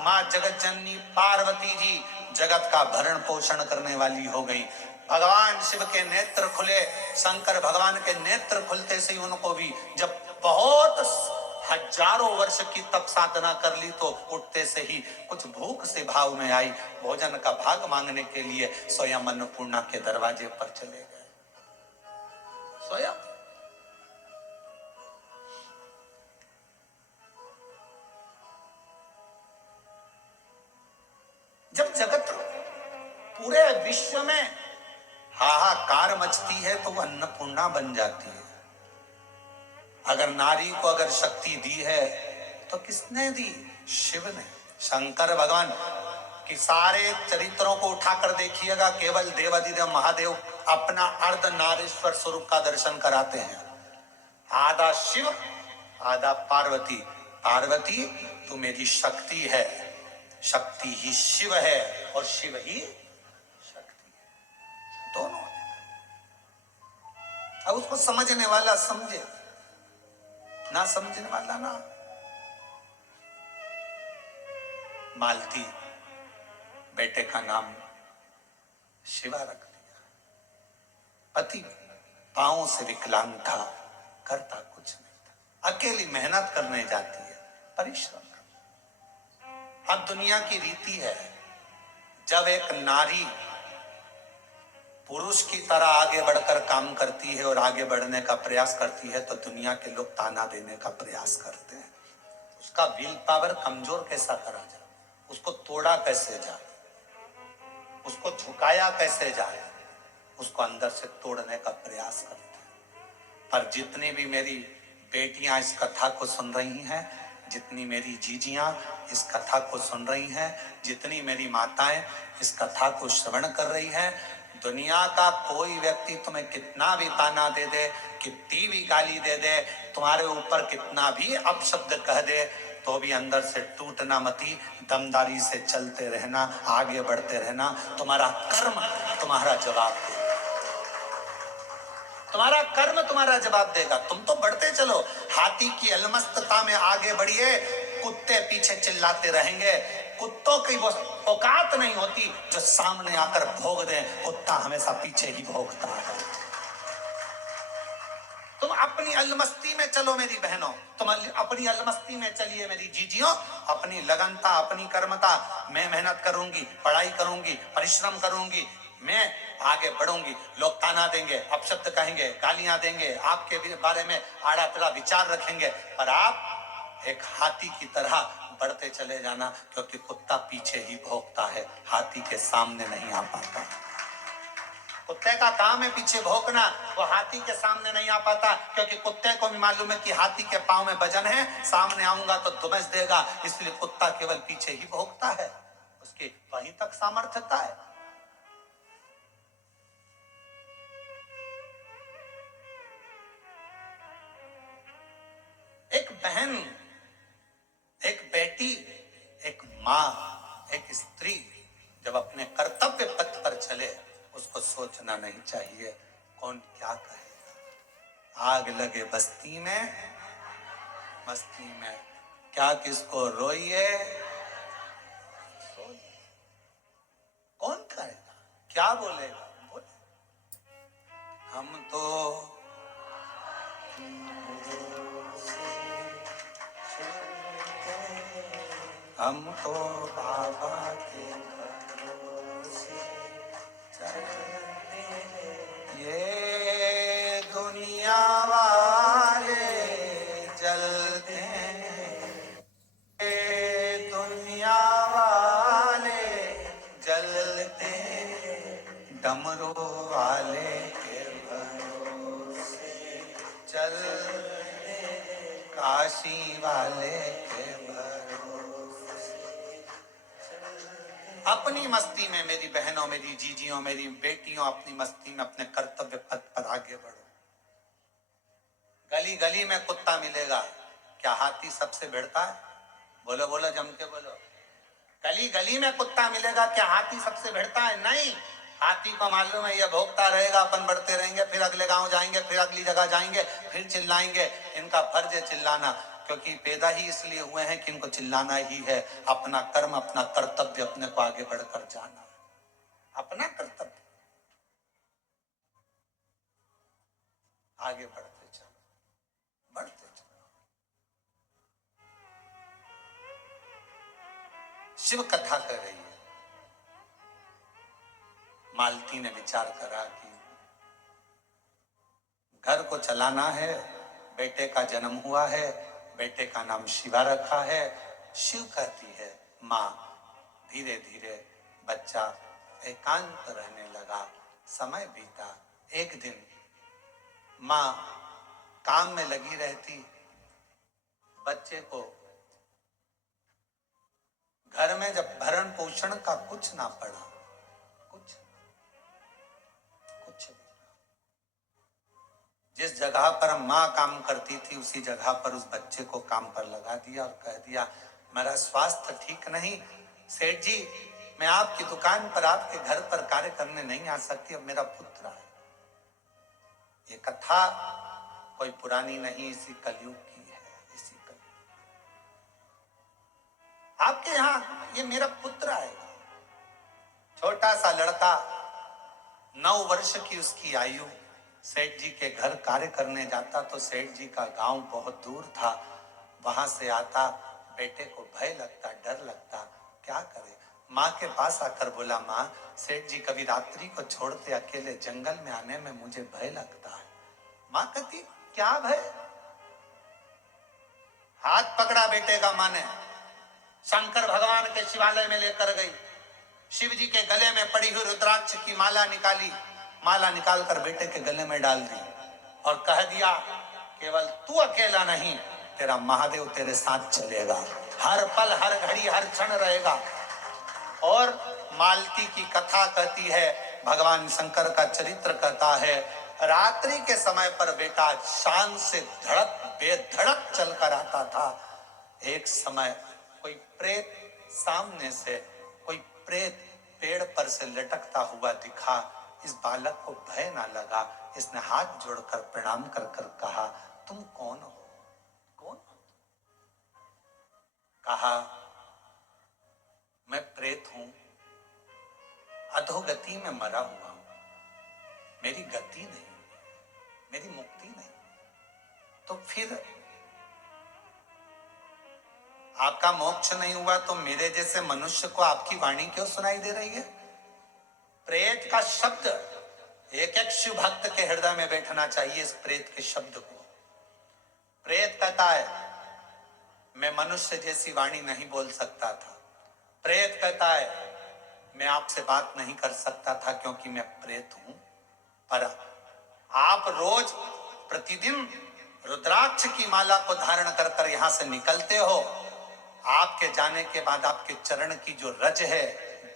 माँ जगत जननी पार्वती जी जगत का भरण पोषण करने वाली हो गई। भगवान शिव के नेत्र खुले, शंकर भगवान के नेत्र खुलते से उनको भी, जब बहुत हजारों वर्ष की तप साधना कर ली, तो उठते से ही कुछ भूख से भाव में आई, भोजन का भाग मांगने के लिए स्वयं अन्नपूर्णा के दरवाजे पर चले गए। स्वयं जब जगत पूरे विश्व में हाहाकार मचती है, तो वो अन्नपूर्णा बन जाती है। अगर नारी को अगर शक्ति दी है तो किसने दी? शिव ने। शंकर भगवान की सारे चरित्रों को उठाकर देखिएगा, केवल देवादिदेव महादेव अपना अर्ध नारीश्वर स्वरूप का दर्शन कराते हैं। आधा शिव, आधा पार्वती। पार्वती तू मेरी शक्ति है, शक्ति ही शिव है और शिव ही शक्ति है, दोनों। अब उसको समझने वाला समझे, ना समझने वाला ना। मालती बेटे का नाम शिवा रख दिया। पति पांवों से विकलांग था, करता कुछ नहीं था। अकेली मेहनत करने जाती है, परिश्रम कर। अब दुनिया की रीति है, जब एक नारी पुरुष की तरह आगे बढ़कर काम करती है और आगे बढ़ने का प्रयास करती है तो दुनिया के लोग ताना देने का प्रयास करते हैं। उसका विल पावर कमजोर कैसा करा जाए, उसको तोड़ा कैसे जाए, उसको झुकाया कैसे जाए, उसको अंदर से तोड़ने का प्रयास करते हैं। पर जितनी भी मेरी बेटियां इस कथा को सुन रही हैं, जितनी मेरी जीजियां इस कथा को सुन रही हैं, जितनी मेरी माताएं इस कथा को श्रवण कर रही हैं, दुनिया का कोई व्यक्ति तुम्हें कितना भी ताना दे दे, कितनी भी गाली दे दे, तुम्हारे ऊपर कितना भी अपशब्द कह दे, तो भी अंदर से टूटना मती, दमदारी से चलते रहना, आगे बढ़ते रहना। तुम्हारा कर्म तुम्हारा जवाब देगा, तुम्हारा कर्म तुम्हारा जवाब देगा। तुम तो बढ़ते चलो, हाथी की अलमस्तता में आगे बढ़िए, कुत्ते पीछे चिल्लाते रहेंगे। कुत्तों की वो औकात नहीं होती जो सामने आकर भोग दे, कुत्ता हमेशा पीछे ही भोगता है। तुम अपनी अलमस्ती में चलो मेरी बहनों, तुम अपनी अलमस्ती में चलिए मेरी जीजियों, अपनी लगनता, अपनी कर्मता। मैं मेहनत करूंगी, पढ़ाई करूंगी, परिश्रम करूंगी, मैं आगे बढ़ूंगी। लोग ताना देंगे, अपशब्द कहेंगे, गालियां देंगे, आपके बारे में आड़ा टेढ़ा विचार रखेंगे, पर आप एक हाथी की तरह बढ़ते चले जाना, क्योंकि कुत्ता पीछे ही भौंकता है, हाथी के सामने नहीं आ पाता। कुत्ते का काम है पीछे भौंकना, वो हाथी के सामने नहीं आ पाता, क्योंकि कुत्ते को भी मालूम है कि हाथी के पांव में वजन है, सामने आऊंगा तो दुबच देगा, इसलिए कुत्ता केवल पीछे ही भौंकता है, उसकी वहीं तक सामर्थ्यता है। एक बहन, एक बेटी, एक माँ, एक स्त्री जब अपने कर्तव्य पथ पर चले, उसको सोचना नहीं चाहिए कौन क्या कहेगा। आग लगे बस्ती में, मस्ती में, क्या किसको रोइए, कौन कहेगा, क्या बोलेगा, बोले। हम तो बाबा के भरोसे चलते, ये दुनिया वाले जलते, ये दुनिया वाले जलते, डमरू वाले के भरोसे चलते, काशी वाले के अपनी मस्ती में मेरी बहनों, मेरी जीजियों, मेरी बेटियों, अपनी मस्ती में अपने कर्तव्य पथ पर आगे बढ़ो। गली गली में कुत्ता मिलेगा, क्या हाथी सबसे भिड़ता है? बोलो बोलो, जम के बोलो। गली गली में कुत्ता मिलेगा, क्या हाथी सबसे भिड़ता है? नहीं। हाथी को मालूम है ये भोगता रहेगा, अपन बढ़ते रहेंगे, फिर अगले गांव जाएंगे, फिर अगली जगह जाएंगे, फिर चिल्लाएंगे। इनका फर्ज है चिल्लाना, क्योंकि पैदा ही इसलिए हुए हैं कि इनको चिल्लाना ही है। अपना कर्म, अपना कर्तव्य, अपने को आगे बढ़कर जाना, अपना कर्तव्य, आगे बढ़ते चलो, बढ़ते चलो। शिव कथा कर रही है। मालती ने विचार करा कि घर को चलाना है, बेटे का जन्म हुआ है, बेटे का नाम शिवा रखा है। शिव कहती है माँ। धीरे धीरे बच्चा एकांत रहने लगा, समय बीता। एक दिन माँ काम में लगी रहती, बच्चे को घर में जब भरण पोषण का कुछ ना पड़ा, कुछ जिस जगह पर माँ काम करती थी उसी जगह पर उस बच्चे को काम पर लगा दिया और कह दिया मेरा स्वास्थ्य ठीक नहीं, सेठ जी मैं आपकी दुकान पर, आपके घर पर कार्य करने नहीं आ सकती, अब मेरा पुत्र है। ये कथा कोई पुरानी नहीं, इसी कलयुग की है, इसी कलयुग। आपके यहाँ ये मेरा पुत्र आएगा। छोटा सा लड़का, 9 वर्ष की उसकी आयु, सेठ जी के घर कार्य करने जाता तो सेठ जी का गांव बहुत दूर था। वहां से आता, बेटे को भय लगता, डर लगता, क्या करे। माँ के पास आकर बोला, माँ, सेठ जी कभी रात्रि को छोड़ते अकेले जंगल में आने में मुझे भय लगता है। माँ कहती, क्या भय? हाथ पकड़ा बेटे का माँ ने, शंकर भगवान के शिवालय में लेकर गई, शिव जी के गले में पड़ी हुई रुद्राक्ष की माला निकाली, माला निकालकर बेटे के गले में डाल दी और कह दिया, केवल तू अकेला नहीं, तेरा महादेव तेरे साथ चलेगा, हर पल हर घड़ी हर क्षण रहेगा। और मालती की कथा कहती है, भगवान शंकर का चरित्र कहता है, रात्रि के समय पर बेटा शान से धड़क बेधड़क चलकर आता था। एक समय कोई प्रेत सामने से, कोई प्रेत पेड़ पर से लटकता हुआ दिखा। इस बालक को भय ना लगा, इसने हाथ जोड़कर प्रणाम कर कर कहा, तुम कौन हो? कौन? कहा, मैं प्रेत हूं, अधोगति में मरा हुआ हूं, मेरी गति नहीं, मेरी मुक्ति नहीं। तो फिर आपका मोक्ष नहीं हुआ तो मेरे जैसे मनुष्य को आपकी वाणी क्यों सुनाई दे रही है? प्रेत का शब्द एक एक शिव भक्त के हृदय में बैठना चाहिए। इस प्रेत के शब्द को, प्रेत कहता है, मैं मनुष्य जैसी वाणी नहीं बोल सकता था। प्रेत कहता है, मैं आपसे बात नहीं कर सकता था क्योंकि मैं प्रेत हूं, पर आप रोज प्रतिदिन रुद्राक्ष की माला को धारण कर कर यहां से निकलते हो। आपके जाने के बाद आपके चरण की जो रज है,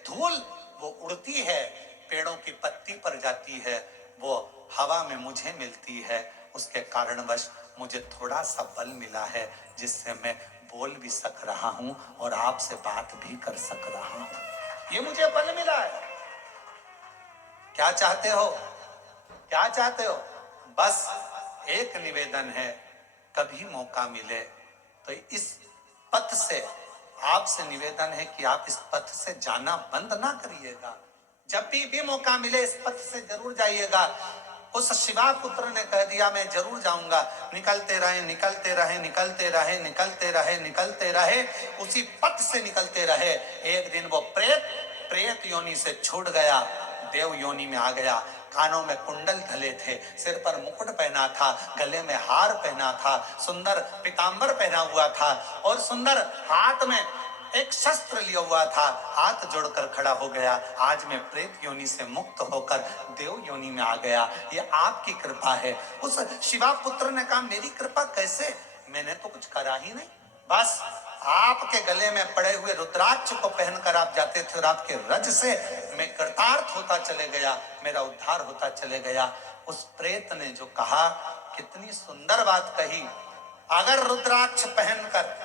धूल, वो उड़ती है, पेड़ों की पत्ती पर जाती है, वो हवा में मुझे मिलती है। उसके कारणवश मुझे थोड़ा सा बल मिला है, जिससे मैं बोल भी सक रहा हूं और आपसे बात भी कर सक रहा हूं। ये मुझे बल मिला है। क्या चाहते हो? क्या चाहते हो? बस एक निवेदन है, कभी मौका मिले तो इस पथ से, आपसे निवेदन है कि आप इस पथ से जाना बंद ना करिएगा। जब भी मौका मिले इस पथ से जरूर जाइएगा। उस शिवा पुत्र ने कह दिया, मैं जरूर जाऊंगा। निकलते रहे, निकलते रहे, निकलते रहे, निकलते रहे, निकलते रहे, उसी पथ से निकलते रहे। एक दिन वो प्रेत योनि से छूट गया, देव योनि में आ गया। कानों में कुंडल धले थे, सिर पर मुकुट पहना था, गले में हार पहना था, सुंदर पीतांबर पहना हुआ था और सुंदर हाथ में एक शस्त्र लिया हुआ था। हाथ जोड़कर खड़ा हो गया, आज मैं प्रेत योनि से मुक्त होकर देव योनि में आ गया, ये आपकी कृपा है। उस शिवा पुत्र ने कहा, मेरी कृपा कैसे? मैंने तो कुछ करा ही नहीं, बस आपके गले में पड़े हुए रुद्राक्ष को पहनकर आप जाते थे और आपके रज से मैं कृतार्थ होता चले गया, मेरा उद्धार होता चले गया। उस प्रेत ने जो कहा, कितनी सुंदर बात कही। अगर रुद्राक्ष पहनकर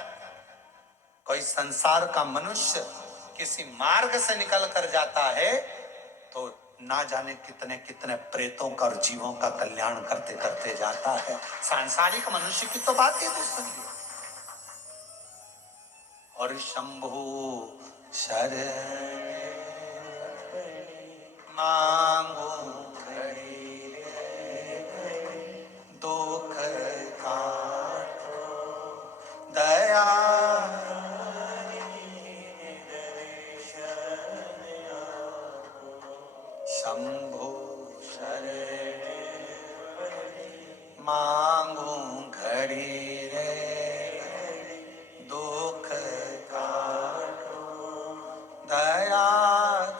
कोई संसार का मनुष्य किसी मार्ग से निकल कर जाता है तो ना जाने कितने कितने प्रेतों का और जीवों का कल्याण करते करते जाता है। सांसारिक मनुष्य की तो बात ही दूसरी है। और शंभु शरण मांगो दुख काटो दया, शंभु शरण मांगो घड़ी रे, दुख काटो दया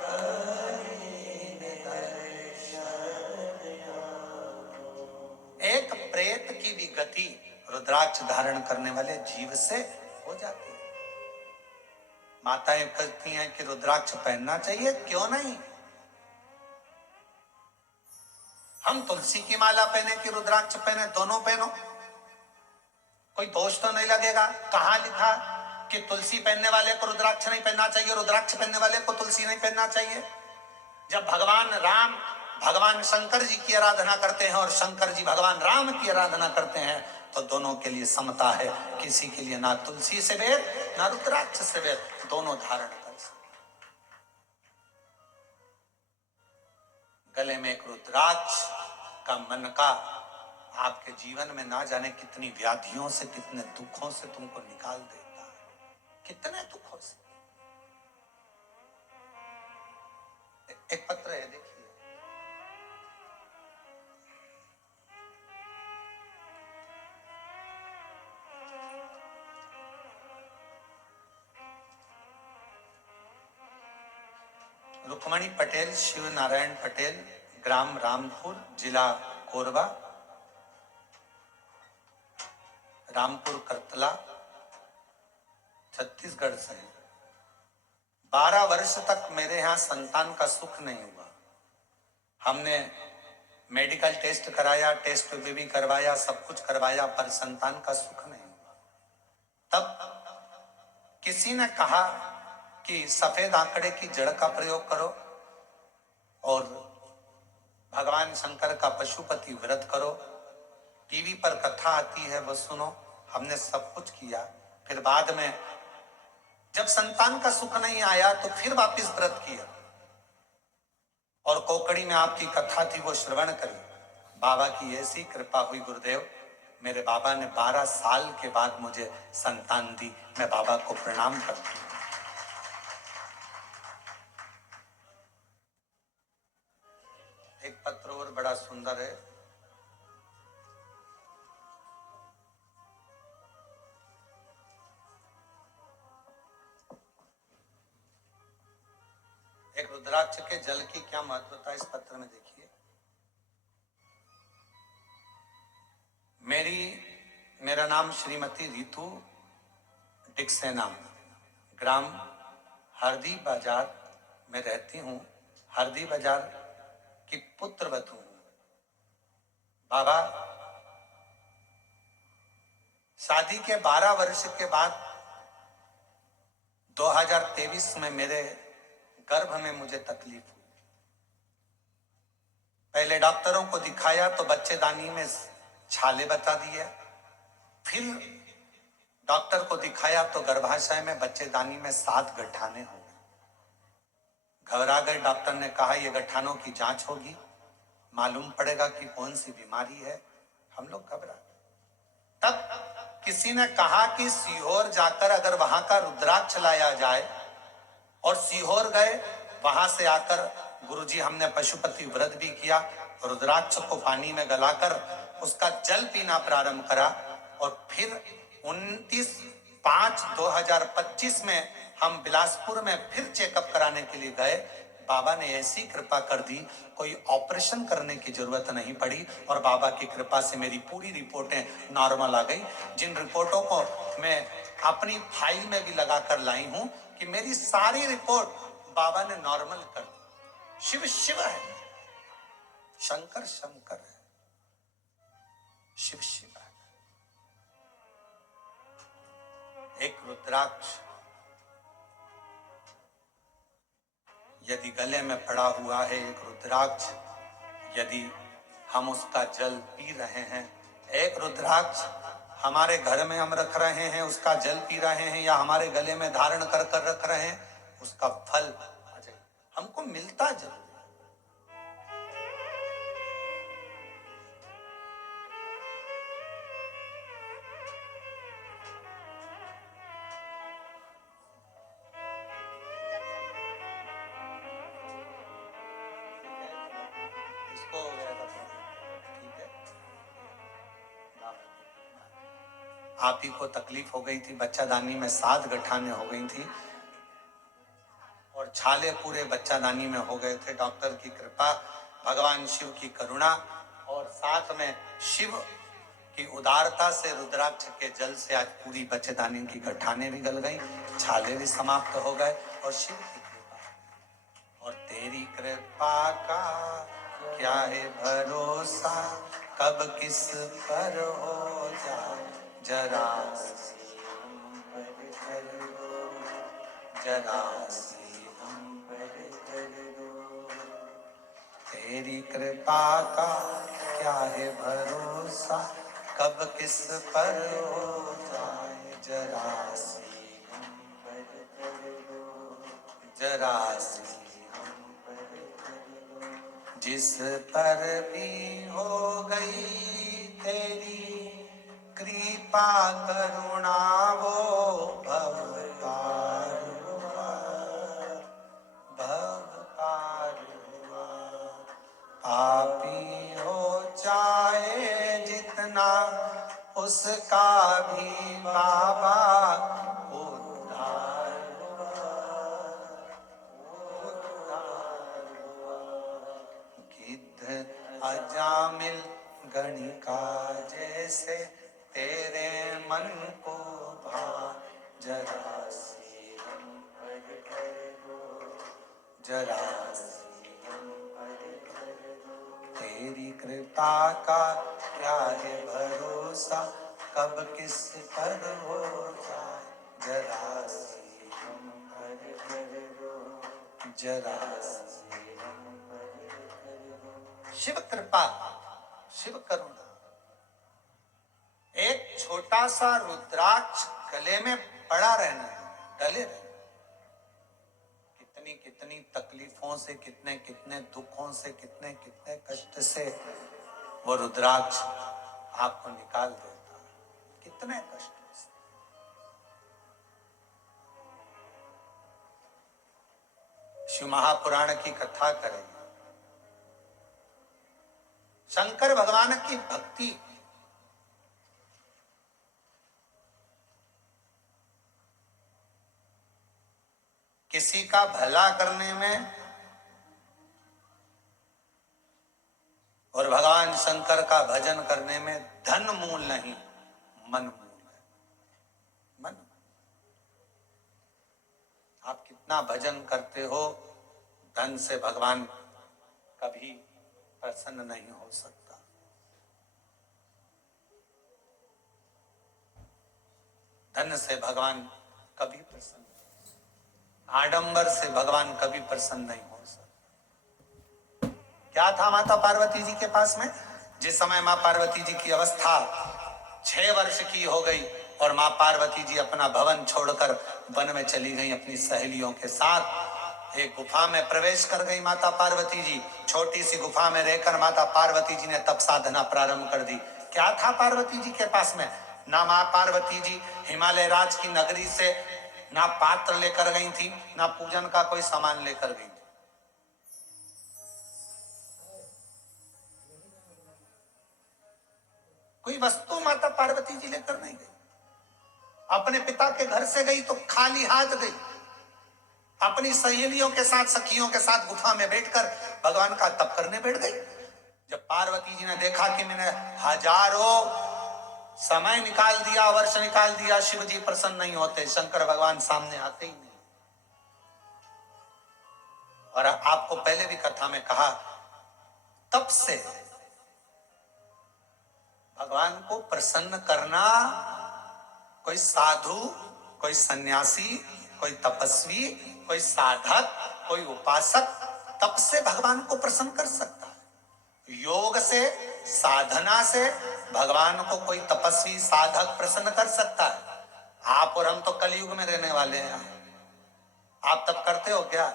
करीने दर्शन। एक प्रेत की भी गति रुद्राक्ष धारण करने वाले जीव से हो जाती है। माताएं कहती हैं कि रुद्राक्ष पहनना चाहिए, क्यों नहीं? हम तुलसी की माला पहने कि रुद्राक्ष पहने, दोनों पहनो, कोई दोष तो नहीं लगेगा। कहां लिखा कि तुलसी पहनने वाले को रुद्राक्ष नहीं पहनना चाहिए, रुद्राक्ष पहनने वाले को तुलसी नहीं पहनना चाहिए? जब भगवान राम भगवान शंकर जी की आराधना करते हैं और शंकर जी भगवान राम की आराधना करते हैं तो दोनों के लिए समता है। किसी के लिए ना तुलसी से भेद, ना रुद्राक्ष से भेद, दोनों धारण कर गले में एक रुद्राक्ष का मन का आपके जीवन में ना जाने कितनी व्याधियों से, कितने दुखों से तुमको निकाल देता है, कितने दुखों से। एक पत्र है, देखिए। रुक्मणी पटेल, शिव नारायण पटेल, ग्राम रामपुर, जिला कोरबा, रामपुर करतला, छत्तीसगढ़ से। 12 वर्ष तक मेरे यहाँ संतान का सुख नहीं हुआ। हमने मेडिकल टेस्ट कराया, टेस्ट भी करवाया, सब कुछ करवाया, पर संतान का सुख नहीं हुआ। तब किसी ने कहा कि सफेद आंकड़े की जड़ का प्रयोग करो और भगवान शंकर का पशुपति व्रत करो, टीवी पर कथा आती है वो सुनो। हमने सब कुछ किया। फिर बाद में जब संतान का सुख नहीं आया तो फिर वापस व्रत किया और कोकड़ी में आपकी कथा थी, वो श्रवण करी। बाबा की ऐसी कृपा हुई गुरुदेव, मेरे बाबा ने 12 साल के बाद मुझे संतान दी। मैं बाबा को प्रणाम करती हूँ। एक पत्र और बड़ा सुंदर है। एक रुद्राक्ष के जल की क्या महत्वता इस पत्र में देखिए। मेरा नाम श्रीमती रितु डिक्सेना, ग्राम हरदी बाजार में रहती हूँ। हरदी बाजार की पुत्रवधू हूँ। बाबा, शादी के 12 वर्ष के बाद 2023 में मेरे गर्भ में मुझे तकलीफ हुई। पहले डॉक्टरों को दिखाया तो बच्चेदानी में छाले बता दिए। फिर डॉक्टर को दिखाया तो गर्भाशय में बच्चेदानी में 7 गठाने हो गए। घबरा गए। डॉक्टर ने कहा ये गठानों की जांच होगी, मालूम पड़ेगा कि कौन सी बीमारी है। हम लोग घबरा गए। तब किसी ने कहा कि सीहोर जाकर अगर वहां का रुद्राक्ष लाया जाए, और सीहोर गए। वहां से आकर गुरुजी हमने पशुपति व्रत भी किया, रुद्राक्ष को पानी में गलाकर उसका जल पीना प्रारंभ करा। और फिर 29/5/2025 में हम बिलासपुर में फिर चेकअप कराने के लिए गए। बाबा ने ऐसी कृपा कर दी, कोई ऑपरेशन करने की जरूरत नहीं पड़ी और बाबा की कृपा से मेरी पूरी रिपोर्टें नॉर्मल आ गई। जिन रिपोर्टों को मैं अपनी फाइल में भी लगाकर लाई हूं कि मेरी सारी रिपोर्ट बाबा ने नॉर्मल कर दी। शिव शिव है, शंकर शंकर है, शिव शिव है। एक रुद्राक्ष यदि गले में पड़ा हुआ है, एक रुद्राक्ष यदि हम उसका जल पी रहे हैं, एक रुद्राक्ष हमारे घर में हम रख रहे हैं, उसका जल पी रहे हैं, या हमारे गले में धारण कर कर रख रहे हैं, उसका फल हमको मिलता जरूर। आप ही को तकलीफ हो गई थी, बच्चादानी में 7 गठाने हो गई थी और छाले पूरे बच्चादानी में हो गए थे। डॉक्टर की कृपा, भगवान शिव की करुणा और साथ में शिव की उदारता से रुद्राक्ष के जल से आज पूरी बच्चेदानी की गठाने भी गल गई, छाले भी समाप्त हो गए। और शिव की कृपा, और तेरी कृपा का क्या है भरोसा, कब किस पर हो जाए जरा जरा तेरी कृपा का क्या है भरोसा, कब किस पर हो जाए जरा जरा जिस पर भी हो गई तेरी कृपा करुणा वो भव पार हुआ, भव पार हुआ। पापी हो चाहे जितना उसका भी बाबा उद्धार हुआ, उद्धार हुआ। गिद्ध अजामिल गणिका जैसे तेरे मन को भा, जरा सी हम पर कर दो, जरा सी हम पर कर दो। तेरी कृपा का क्या है भरोसा, कब किस पर हो जाए, जरा सी हम पर कर दो, जरा सी हम पर कर दो। शिव कृपा, शिव करुणा। एक छोटा सा रुद्राक्ष गले में पड़ा रहना, डले रहना। कितनी कितनी तकलीफों से, कितने कितने दुखों से, कितने कितने कष्ट से वो रुद्राक्ष आपको निकाल देता है, कितने कष्टों से। शिव महापुराण की कथा करें, शंकर भगवान की भक्ति, किसी का भला करने में और भगवान शंकर का भजन करने में धन मूल नहीं, मन मूल है। मन, आप कितना भजन करते हो, धन से भगवान कभी प्रसन्न नहीं हो सकता। धन से भगवान कभी प्रसन्न, आडंबर से भगवान कभी प्रसन्न नहीं हो सकता। क्या था माता पार्वती जी के पास में? जिस समय मां पार्वती जी की अवस्था 6 वर्ष की हो गई और मां पार्वती जी अपना भवन छोड़कर वन में चली गई अपनी सहेलियों के साथ, एक गुफा में प्रवेश कर गई माता पार्वती जी। छोटी सी गुफा में रहकर माता पार्वती जी ने तप साधना प्रारंभ कर दी। क्या था पार्वती जी के पास में? ना मां पार्वती जी हिमालय राज की नगरी से ना पात्र लेकर गई थी, ना पूजन का कोई सामान लेकर गई थी। कोई वस्तु माता पार्वती जी लेकर नहीं गई। अपने पिता के घर से गई तो खाली हाथ गई। अपनी सहेलियों के साथ, सखियों के साथ गुफा में बैठकर भगवान का तप करने बैठ गई। जब पार्वती जी ने देखा कि मैंने हजारों समय निकाल दिया, वर्ष निकाल दिया, शिव जी प्रसन्न नहीं होते, शंकर भगवान सामने आते ही नहीं। और आपको पहले भी कथा में कहा, तप से भगवान को प्रसन्न करना कोई साधु, कोई सन्यासी, कोई तपस्वी, कोई साधक, कोई उपासक तप से भगवान को प्रसन्न कर सकता है। योग से, साधना से भगवान को कोई तपस्वी, साधक प्रसन्न कर सकता है। आप और हम तो कलयुग में रहने वाले हैं। आप तप करते हो क्या?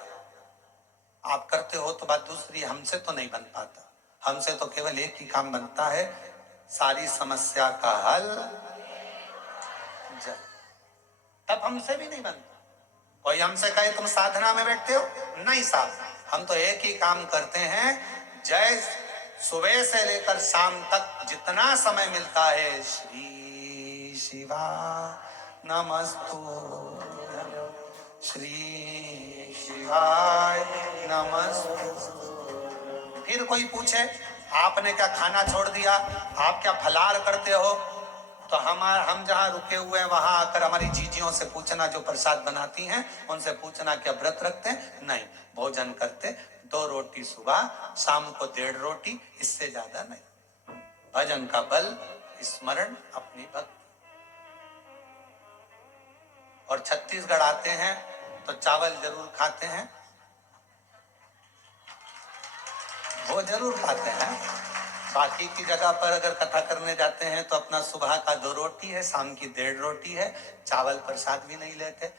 आप करते हो तो बात दूसरी, हमसे तो नहीं बन पाता। हमसे तो केवल एक ही काम बनता है, सारी समस्या का हल जल। तब हमसे भी नहीं बनता। कोई हमसे कहे तुम साधना में बैठते हो, नहीं साहब, हम तो एक ही काम करते हैं। जय सुबह से लेकर शाम तक जितना समय मिलता है, श्री शिवा नमस्तु, श्री शिवाय नमस्तु। फिर कोई पूछे आपने क्या खाना छोड़ दिया, आप क्या फलार करते हो, तो हम जहाँ रुके हुए हैं वहां आकर हमारी जीजियों से पूछना, जो प्रसाद बनाती हैं उनसे पूछना क्या व्रत रखते हैं? नहीं, भोजन करते, 2 रोटी सुबह, शाम को 1.5 रोटी, इससे ज्यादा नहीं। भजन का बल, स्मरण, अपनी भक्ति। और छत्तीसगढ़ आते हैं तो चावल जरूर खाते हैं, वो जरूर खाते हैं। बाकी की जगह पर अगर कथा करने जाते हैं तो अपना सुबह का 2 रोटी है, शाम की 1.5 रोटी है, चावल प्रसाद भी नहीं लेते।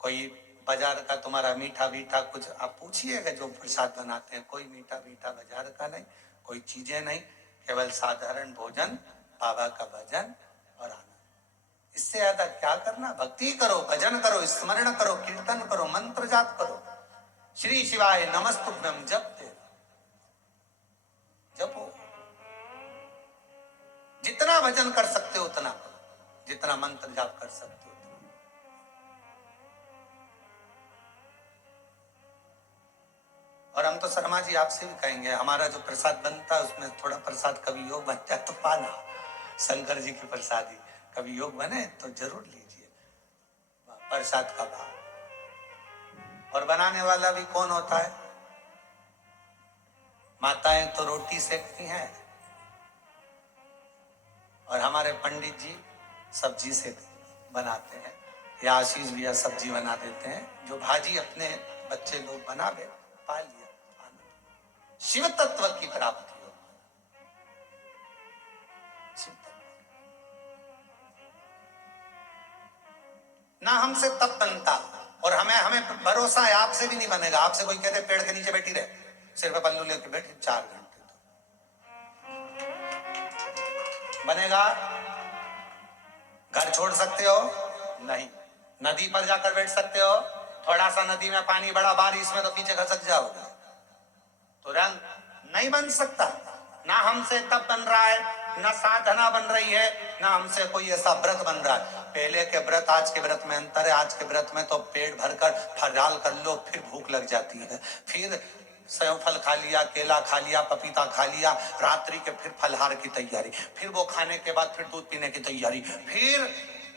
कोई बाजार का तुम्हारा मीठा मीठा कुछ आप पूछिएगा, जो प्रसाद बनाते हैं कोई मीठा मीठा बाजार का नहीं, कोई चीजें नहीं, केवल साधारण भोजन, बाबा का भजन और आनंद। इससे ज्यादा क्या करना? भक्ति करो, भजन करो, स्मरण करो, कीर्तन करो, मंत्र जाप करो, श्री शिवाय नमस्तुभ्यम जपते जपो। जितना भजन कर सकते हो उतना करो, जितना मंत्र जाप कर सकते हो उतना। और हम तो शर्मा जी आपसे भी कहेंगे, हमारा जो प्रसाद बनता है उसमें थोड़ा प्रसाद कभी योग बन जाए तो पाना, शंकर जी की प्रसादी कभी योग बने तो जरूर लीजिए प्रसाद का भाव। और बनाने वाला भी कौन होता है? माताएं तो रोटी सेकती हैं और हमारे पंडित जी सब्जी से बनाते हैं, या आशीष भैया सब्जी बना देते हैं। जो भाजी अपने बच्चे लोग बनावे, पा लिया आनंद। शिव तत्व की प्राप्ति हो। शिव तत्व ना हमसे तब बनता, और हमें भरोसा है आपसे भी नहीं बनेगा। आपसे कोई कहते पेड़ के नीचे बैठी रहे, सिर पे पल्लू लेके बैठी 4 घंटे, तो बनेगा? घर छोड़ सकते हो? नहीं। नदी पर जाकर बैठ सकते हो? थोड़ा सा नदी में पानी बड़ा बारिश में तो पीछे खसक जाओगे, तुरंत नहीं बन सकता। ना हमसे तब बन रहा है, ना साधना बन रही है, ना हमसे कोई ऐसा व्रत बन रहा है। पहले के व्रत आज के व्रत में अंतर है। आज के व्रत में तो पेट भरकर फराल कर लो, फिर भूख लग जाती है, फिर सेव फल खा लिया, केला खा लिया, पपीता खा लिया, रात्रि के फिर फलहार की तैयारी, फिर वो खाने के बाद फिर दूध पीने की तैयारी, फिर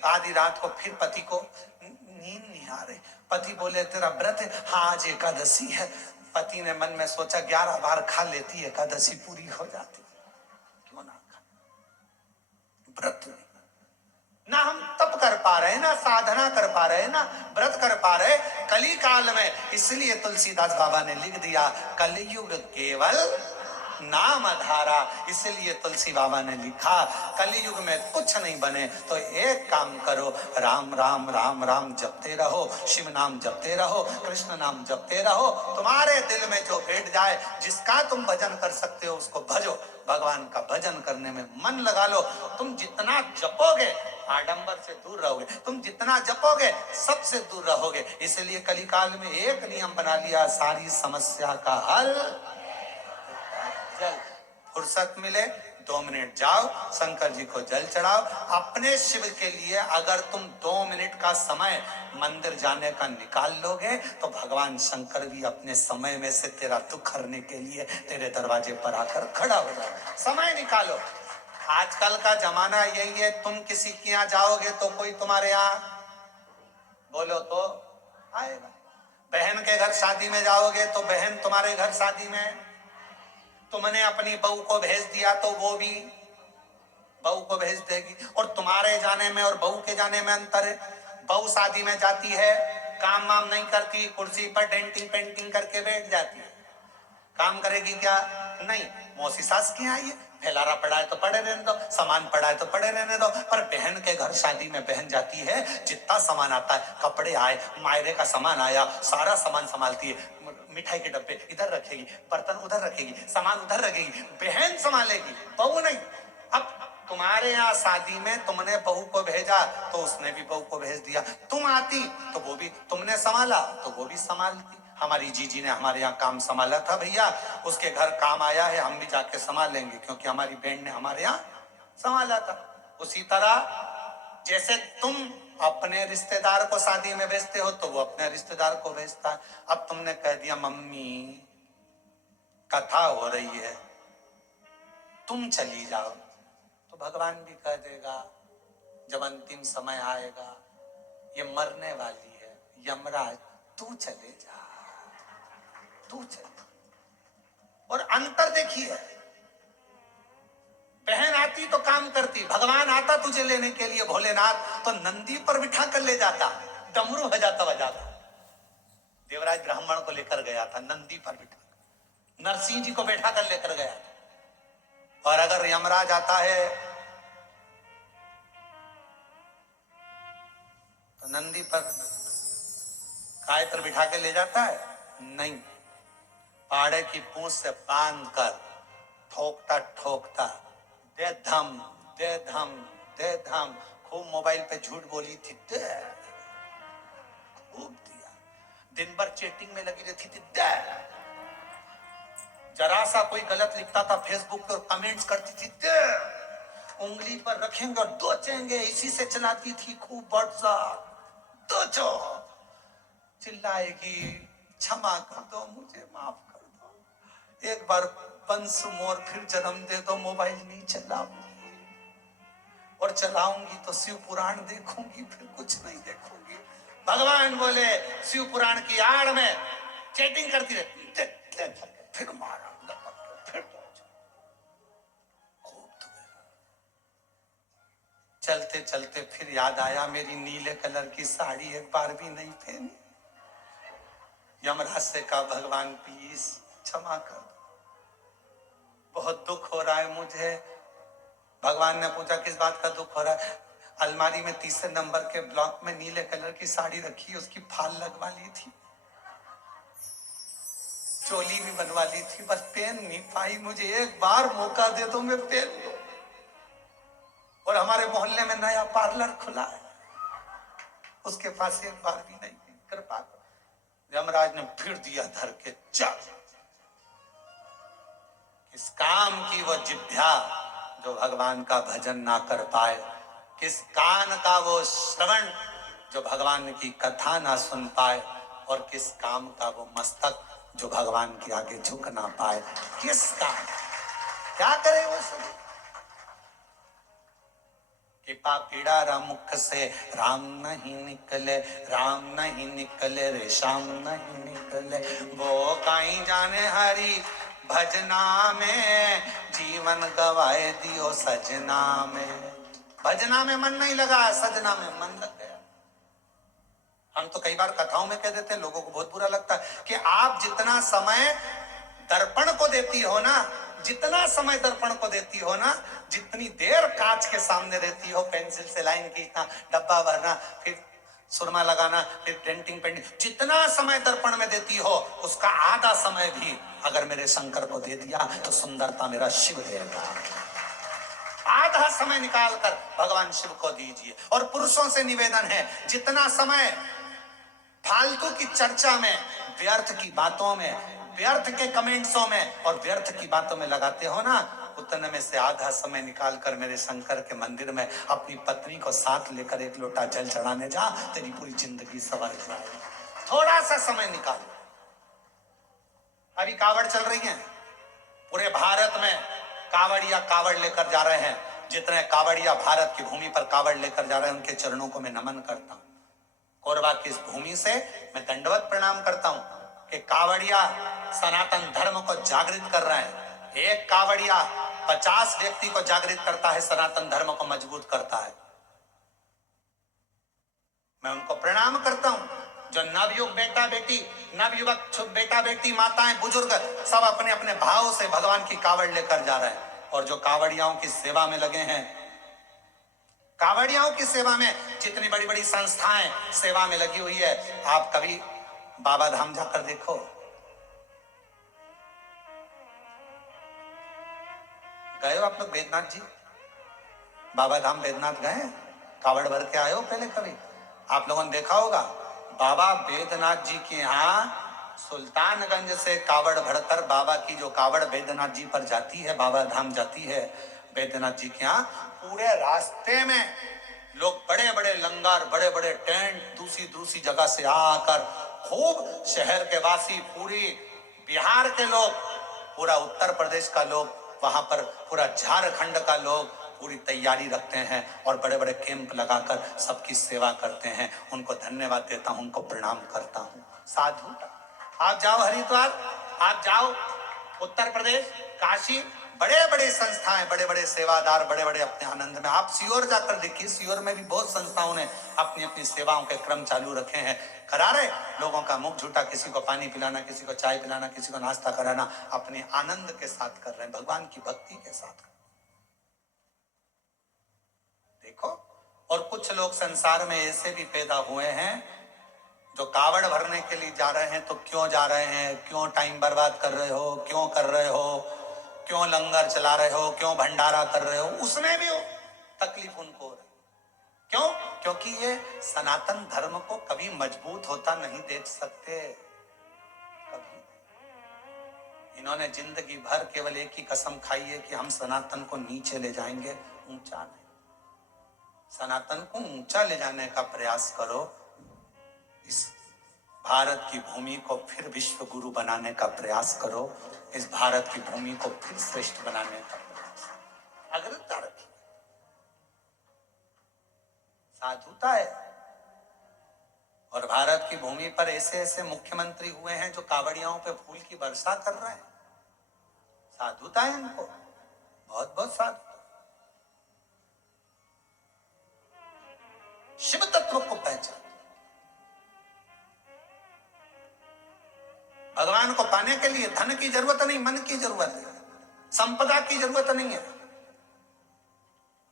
आधी रात को फिर पति को नींद नहीं आ रही, पति बोले तेरा व्रत है? हाँ आज एकादशी है। पति ने मन में सोचा 11 बार खा लेती, एकादशी पूरी हो जाती, क्यों ना खा? व्रत नहीं। ना हम तप कर पा रहे, ना साधना कर पा रहे, ना व्रत कर पा रहे कली काल में। इसलिए तुलसीदास बाबा ने लिख दिया, कलयुग केवल नाम धारा। इसलिए तुलसी बाबा ने लिखा, कलयुग में कुछ नहीं बने तो एक काम करो, राम राम राम राम जपते रहो, शिव नाम जपते रहो, कृष्ण नाम जपते रहो। तुम्हारे दिल में जो बैठ जाए, जिसका तुम भजन कर सकते हो उसको भजो। भगवान का भजन करने में मन लगा लो। तुम जितना जपोगे आडंबर से दूर रहोगे, तुम जितना जपोगे सबसे दूर रहोगे। इसलिए कलिकाल में एक नियम बना लिया, सारी समस्या का हल जल। फुर्सत मिले 2 मिनट जाओ, शंकर जी को जल चढ़ाओ। अपने शिव के लिए अगर तुम 2 मिनट का समय मंदिर जाने का निकाल लोगे तो भगवान शंकर भी अपने समय में से तेरा दुख हरने के लिए तेरे दरवाजे पर आकर खड़ा हो जाए। समय निकालो। आजकल का जमाना यही है, तुम किसी के यहाँ जाओगे तो कोई तुम्हारे यहाँ बोलो तो आएगा। बहन के घर शादी में जाओगे तो बहन तुम्हारे घर शादी में, तुमने अपनी बहू को भेज दिया तो वो भी बहू को भेज देगी। और तुम्हारे जाने में और बहू के जाने में अंतर है। बहू शादी में जाती है, काम वाम नहीं करती, कुर्सी पर डेंटिंग पेंटिंग करके बैठ जाती है। काम करेगी क्या? नहीं। मौसी सास की आई है, फैलारा पड़ा है तो पड़े रहने दो, सामान पड़ा है तो पड़े रहने दो। पर बहन के घर शादी में बहन जाती है, जितना सामान आता है, कपड़े आए, मायरे का सामान आया, सारा सामान संभालती है। मिठाई के डब्बे इधर रखेगी, बर्तन उधर रखेगी, सामान उधर रखेगी, बहन संभालेगी, बहू नहीं। अब तुम्हारे यहाँ शादी में तुमने बहू को भेजा तो उसने भी बहू को भेज दिया। तुम आती तो वो भी, तुमने संभाला तो वो भी संभालती। हमारी जीजी ने हमारे यहाँ काम संभाला था भैया, उसके घर काम आया है, हम भी जाके संभालेंगे क्योंकि हमारी बहन ने हमारे यहाँ संभाला था। उसी तरह जैसे तुम अपने रिश्तेदार को शादी में भेजते हो तो वो अपने रिश्तेदार को भेजता है। अब तुमने कह दिया मम्मी कथा हो रही है तुम चली जाओ, तो भगवान भी कह देगा जब अंतिम समय आएगा, ये मरने वाली है, यमराज तू चले जा, तू चले। और अंतर देखिए, बहन आती तो काम करती, भगवान आता तुझे लेने के लिए भोलेनाथ तो नंदी पर बिठा कर ले जाता, डमरू बजाता बजाता। देवराज ब्राह्मण को लेकर गया था नंदी पर बिठा, नरसिंह जी को बैठा कर लेकर गया था। और अगर यमराज आता है तो नंदी पर काय पर बिठा के ले जाता है? नहीं, पाड़े की पूंछ से बांध कर ठोकता ठोकता, दे धम दे धम दे धम। खूब मोबाइल पे झूठ बोली थी, दे, खूब दिया। दिन भर चैटिंग में लगी रहती थी, दे। जरा सा कोई गलत लिखता था फेसबुक पर, कमेंट्स करती थी, दे। उंगली पर रखेंगे और दोचेंगे, इसी से चलाती थी खूब व्हाट्सएप। दोचो, चिल्लाएगी, क्षमा कर दो, मुझे माफ कर दो, एक बार वंस मोर फिर जन्म दे दो, मोबाइल नहीं चलाऊंगी, और चलाऊंगी तो शिव पुराण देखूंगी, फिर कुछ नहीं देखूंगी। भगवान बोले शिव पुराण की आड़ में चैटिंग करती रहे, फिर मारा, फिर खूब धुएगा। चलते चलते फिर याद आया, मेरी नीले कलर की साड़ी एक बार भी नहीं पहनी। यमराज से कहा, भगवान प्लीज क्षमा कर दो, बहुत दुख हो रहा है मुझे। भगवान ने पूछा, किस बात का दुख हो रहा है? अलमारी में तीसरे नंबर के ब्लॉक में नीले कलर की साड़ी रखी, उसकी फाल लगवा ली थी, चोली भी बनवा ली थी, बस पहन नहीं पाई। मुझे एक बार मौका दे दो, मैं पहन लूं। और हमारे मोहल्ले में नया पार्लर खुला है, उसके पास एक बार भी नहीं, कृपा करो। यमराज ने फिर दिया धर के, चल। किस काम की वो जिभ्या जो भगवान का भजन ना कर पाए, किस कान का वो श्रवण जो भगवान की कथा ना सुन पाए, और किस काम का वो मस्तक जो भगवान के आगे झुक ना पाए। किस काम, क्या करे वो सब? कृपा पीड़ा मुख से राम नहीं निकले, राम नहीं निकले रे श्याम नहीं निकले। वो काई जाने हरि भजना में, जीवन गवाए दियो सजना में। भजना में मन नहीं लगा, सजना में मन लग गया। हम तो कई बार कथाओं में कह देते हैं, लोगों को बहुत बुरा लगता है कि आप जितना समय दर्पण को देती हो ना, जितना समय दर्पण को देती हो ना, जितनी देर कांच के सामने रहती हो, पेंसिल से लाइन खींचना, डब्बा भरना, फिर सुरमा लगाना, फिर डेंटिंग पेंटिंग, जितना समय दर्पण में देती हो, उसका आधा समय भी अगर मेरे शंकर को दे दिया तो सुंदरता मेरा शिव देगा। आधा समय निकालकर भगवान शिव को दीजिए। और पुरुषों से निवेदन है, जितना समय फालतू की चर्चा में, व्यर्थ की बातों में, व्यर्थ के कमेंट्सों में और व्यर्थ की बातों में लगाते हो ना, उतने में से आधा समय निकालकर मेरे शंकर के मंदिर में अपनी पत्नी को साथ लेकर एक लोटा जल चढ़ाने जा, तेरी पूरी जिंदगी सवर जाएगी। थोड़ा सा समय निकाल। अभी कावड़ चल रही है, पूरे भारत में कावड़िया कावड़ लेकर जा रहे हैं। जितने कावड़िया भारत की भूमि पर कावड़ लेकर जा रहे हैं, उनके चरणों को मैं नमन करता हूं। कोरबा की इस भूमि से मैं दंडवत प्रणाम करता हूं कि कावड़िया सनातन धर्म को जागृत कर रहे हैं। एक कावड़िया 50 व्यक्ति को जागृत करता है, सनातन धर्म को मजबूत करता है। मैं उनको प्रणाम करता हूं। जो नवयुग बेटा बेटी, नवयुवक बेटा बेटी, माताएं बुजुर्ग, सब अपने अपने भाव से भगवान की कावड़ लेकर जा रहे हैं। और जो कावड़ियाओं की सेवा में लगे हैं, कावड़ियाओं की सेवा में जितनी बड़ी बड़ी संस्थाएं सेवा में लगी हुई है, आप कभी बाबा धाम जाकर देखो। गए हो आप लोग बैद्यनाथ जी? बाबा धाम बैद्यनाथ गए? कावड़ भर के आए हो पहले कभी? आप लोगों ने देखा होगा, बाबा बैद्यनाथ जी के यहाँ सुल्तानगंज से कावड़ भरकर बाबा की जो कावड़ बैद्यनाथ जी पर जाती है, बाबा धाम जाती है बैद्यनाथ जी के यहाँ, पूरे रास्ते में लोग बड़े बड़े लंगर, बड़े बड़े टेंट, दूसरी दूसरी जगह से आकर खूब, शहर के वासी, पूरी बिहार के लोग, पूरा उत्तर प्रदेश का लोग, वहां पर पूरा झारखंड का लोग पूरी तैयारी रखते हैं और बड़े बड़े कैंप लगाकर सबकी सेवा करते हैं। उनको धन्यवाद देता हूं, उनको प्रणाम करता हूं। साधु, आप जाओ हरिद्वार, आप जाओ उत्तर प्रदेश, काशी, बड़े बड़े संस्थाएं, बड़े बड़े सेवादार, बड़े बड़े अपने आनंद में। आप सीहोर जाकर देखिए, सीहोर में भी बहुत संस्थाओं ने अपनी अपनी सेवाओं के क्रम चालू रखे हैं। करा रहे लोगों का मुख झूठा, किसी को पानी पिलाना, किसी को चाय पिलाना, किसी को नाश्ता कराना, अपने आनंद के साथ कर रहे हैं, भगवान की भक्ति के साथ। देखो, और कुछ लोग संसार में ऐसे भी पैदा हुए हैं जो कावड़ भरने के लिए जा रहे हैं तो क्यों जा रहे हैं, क्यों टाइम बर्बाद कर रहे हो, क्यों कर रहे हो, क्यों लंगर चला रहे हो, क्यों भंडारा कर रहे हो, उसमें भी हो तकलीफ उनको हो रही। क्यों? क्योंकि ये सनातन धर्म को कभी मजबूत होता नहीं देख सकते। कभी इन्होंने जिंदगी भर केवल एक ही कसम खाई है कि हम सनातन को नीचे ले जाएंगे, ऊंचा नहीं। सनातन को ऊंचा ले जाने का प्रयास करो। इस भारत की भूमि को फिर विश्व गुरु बनाने का प्रयास करो। इस भारत की भूमि को फिर श्रेष्ठ बनाने का प्रयास, अग्रता रखिए, साधुता है। और भारत की भूमि पर ऐसे ऐसे मुख्यमंत्री हुए हैं जो कावड़ियाओं पे फूल की वर्षा कर रहे हैं। साधुता है इनको, बहुत बहुत साधुता। शिव तत्व को पहचान। भगवान को पाने के लिए धन की जरूरत नहीं, मन की जरूरत है, संपदा की जरूरत नहीं है।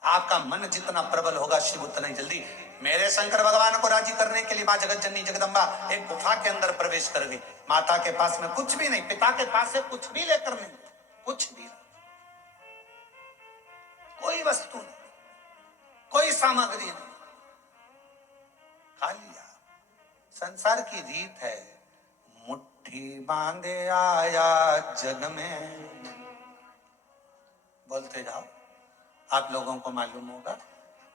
आपका मन जितना प्रबल होगा, शिव उतना ही जल्दी। मेरे शंकर भगवान को राजी करने के लिए मां जगत जननी जगदम्बा एक गुफा के अंदर प्रवेश कर गई। माता के पास में कुछ भी नहीं, पिता के पास से कुछ भी लेकर नहीं, कुछ भी नहीं, कोई वस्तु नहीं, कोई सामग्री नहीं, खा लिया। संसार की रीत है, मुट्ठी बांधे आया जग में। बोलते जाओ, आप लोगों को मालूम होगा।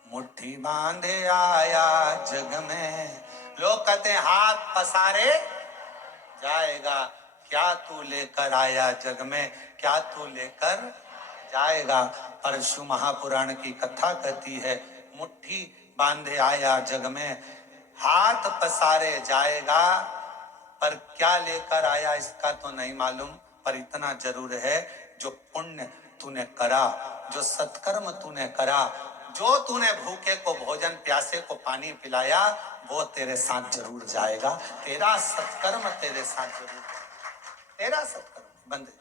मुट्ठी बांधे आया जग में, लोग कहते हैं हाथ पसारे जाएगा। क्या तू लेकर आया जग में, क्या तू लेकर जाएगा। परशु महापुराण की कथा कहती है, मुट्ठी बांधे आया जग में, हाथ पसारे जाएगा, पर क्या लेकर आया इसका तो नहीं मालूम। पर इतना जरूर है, जो पुण्य तूने करा, जो सत्कर्म तूने करा, जो तूने भूखे को भोजन, प्यासे को पानी पिलाया, वो तेरे साथ जरूर जाएगा। तेरा सत्कर्म तेरे साथ जरूर जाएगा। तेरा सत्कर्म बंदे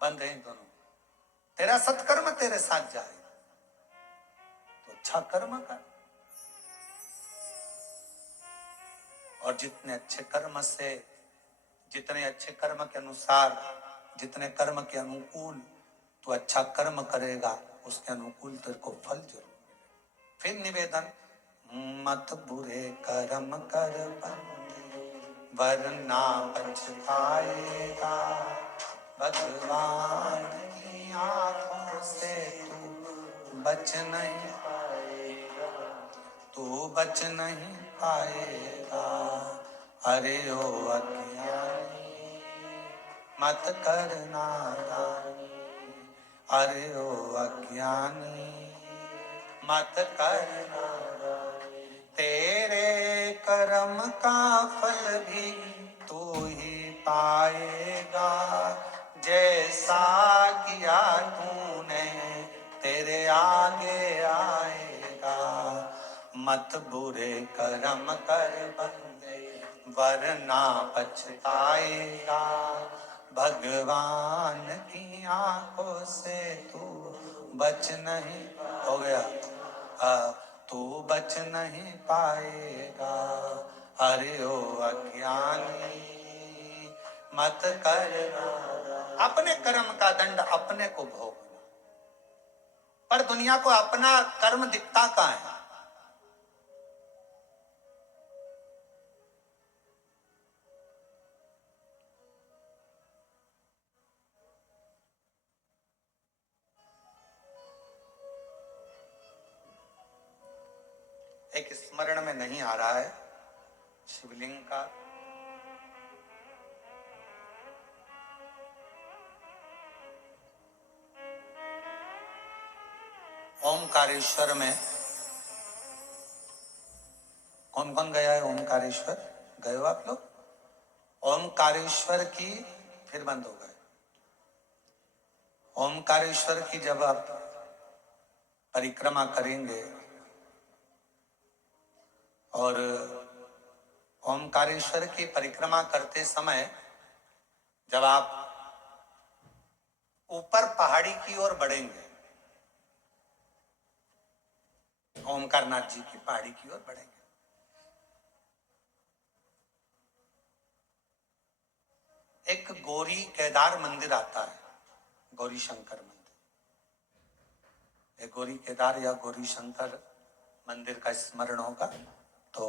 बंद है दोनों, तेरा सत्कर्म तेरे साथ जाएगा। तो अच्छा कर्म कर, और जितने अच्छे कर्म से, जितने अच्छे कर्म के अनुसार, जितने कर्म के अनुकूल तो अच्छा कर्म करेगा, उसके अनुकूल तेरे को फल जरूर मिलेगा। फिर निवेदन, मत बुरे कर्म कर बंदे, वरना पछताएगा। भगवान की आंखों से तू बच नहीं पाएगा, तू बच नहीं पाएगा। अरे ओ अज्ञानी मत कर नादानी, अरे ओ अज्ञानी मत कर नादानी। तेरे कर्म का फल भी तू ही पाएगा, जैसा किया तूने तेरे आगे आएगा। मत बुरे कर्म कर बंदे, वरना पछताएगा। भगवान की आंखों से तू बच नहीं, हो गया, तू बच नहीं पाएगा। अरे ओ अज्ञानी मत करना, अपने कर्म का दंड अपने को भोगना। पर दुनिया को अपना कर्म दिखता कहाँ है? एक स्मरण में नहीं आ रहा है शिवलिंग का, ओमकारेश्वर में कौन कौन गया है? ओमकारेश्वर गए हो आप लोग? ओमकारेश्वर की, फिर बंद हो गए। ओमकारेश्वर की जब आप परिक्रमा करेंगे और ओमकारेश्वर की परिक्रमा करते समय जब आप ऊपर पहाड़ी की ओर बढ़ेंगे, ओमकारनाथ जी की पहाड़ी की ओर बढ़ेंगे, एक गौरी केदार मंदिर आता है, गौरी शंकर मंदिर। एक गौरी केदार या गौरी शंकर मंदिर का स्मरण होगा तो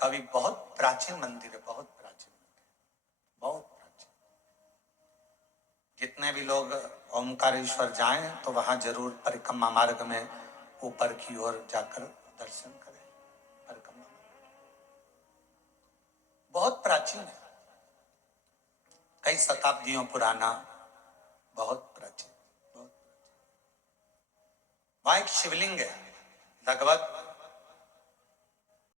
कभी बहुत प्राचीन मंदिर है, बहुत प्राचीन मंदिर, बहुत प्राचीन। जितने भी लोग ओमकारेश्वर जाएं तो वहां जरूर परिक्रमा मार्ग में ऊपर की ओर जाकर दर्शन करें। परिक्रमा बहुत प्राचीन है, कई शताब्दियों पुराना, बहुत प्राचीन, बहुत प्राचीन। वहां एक शिवलिंग है, लगभग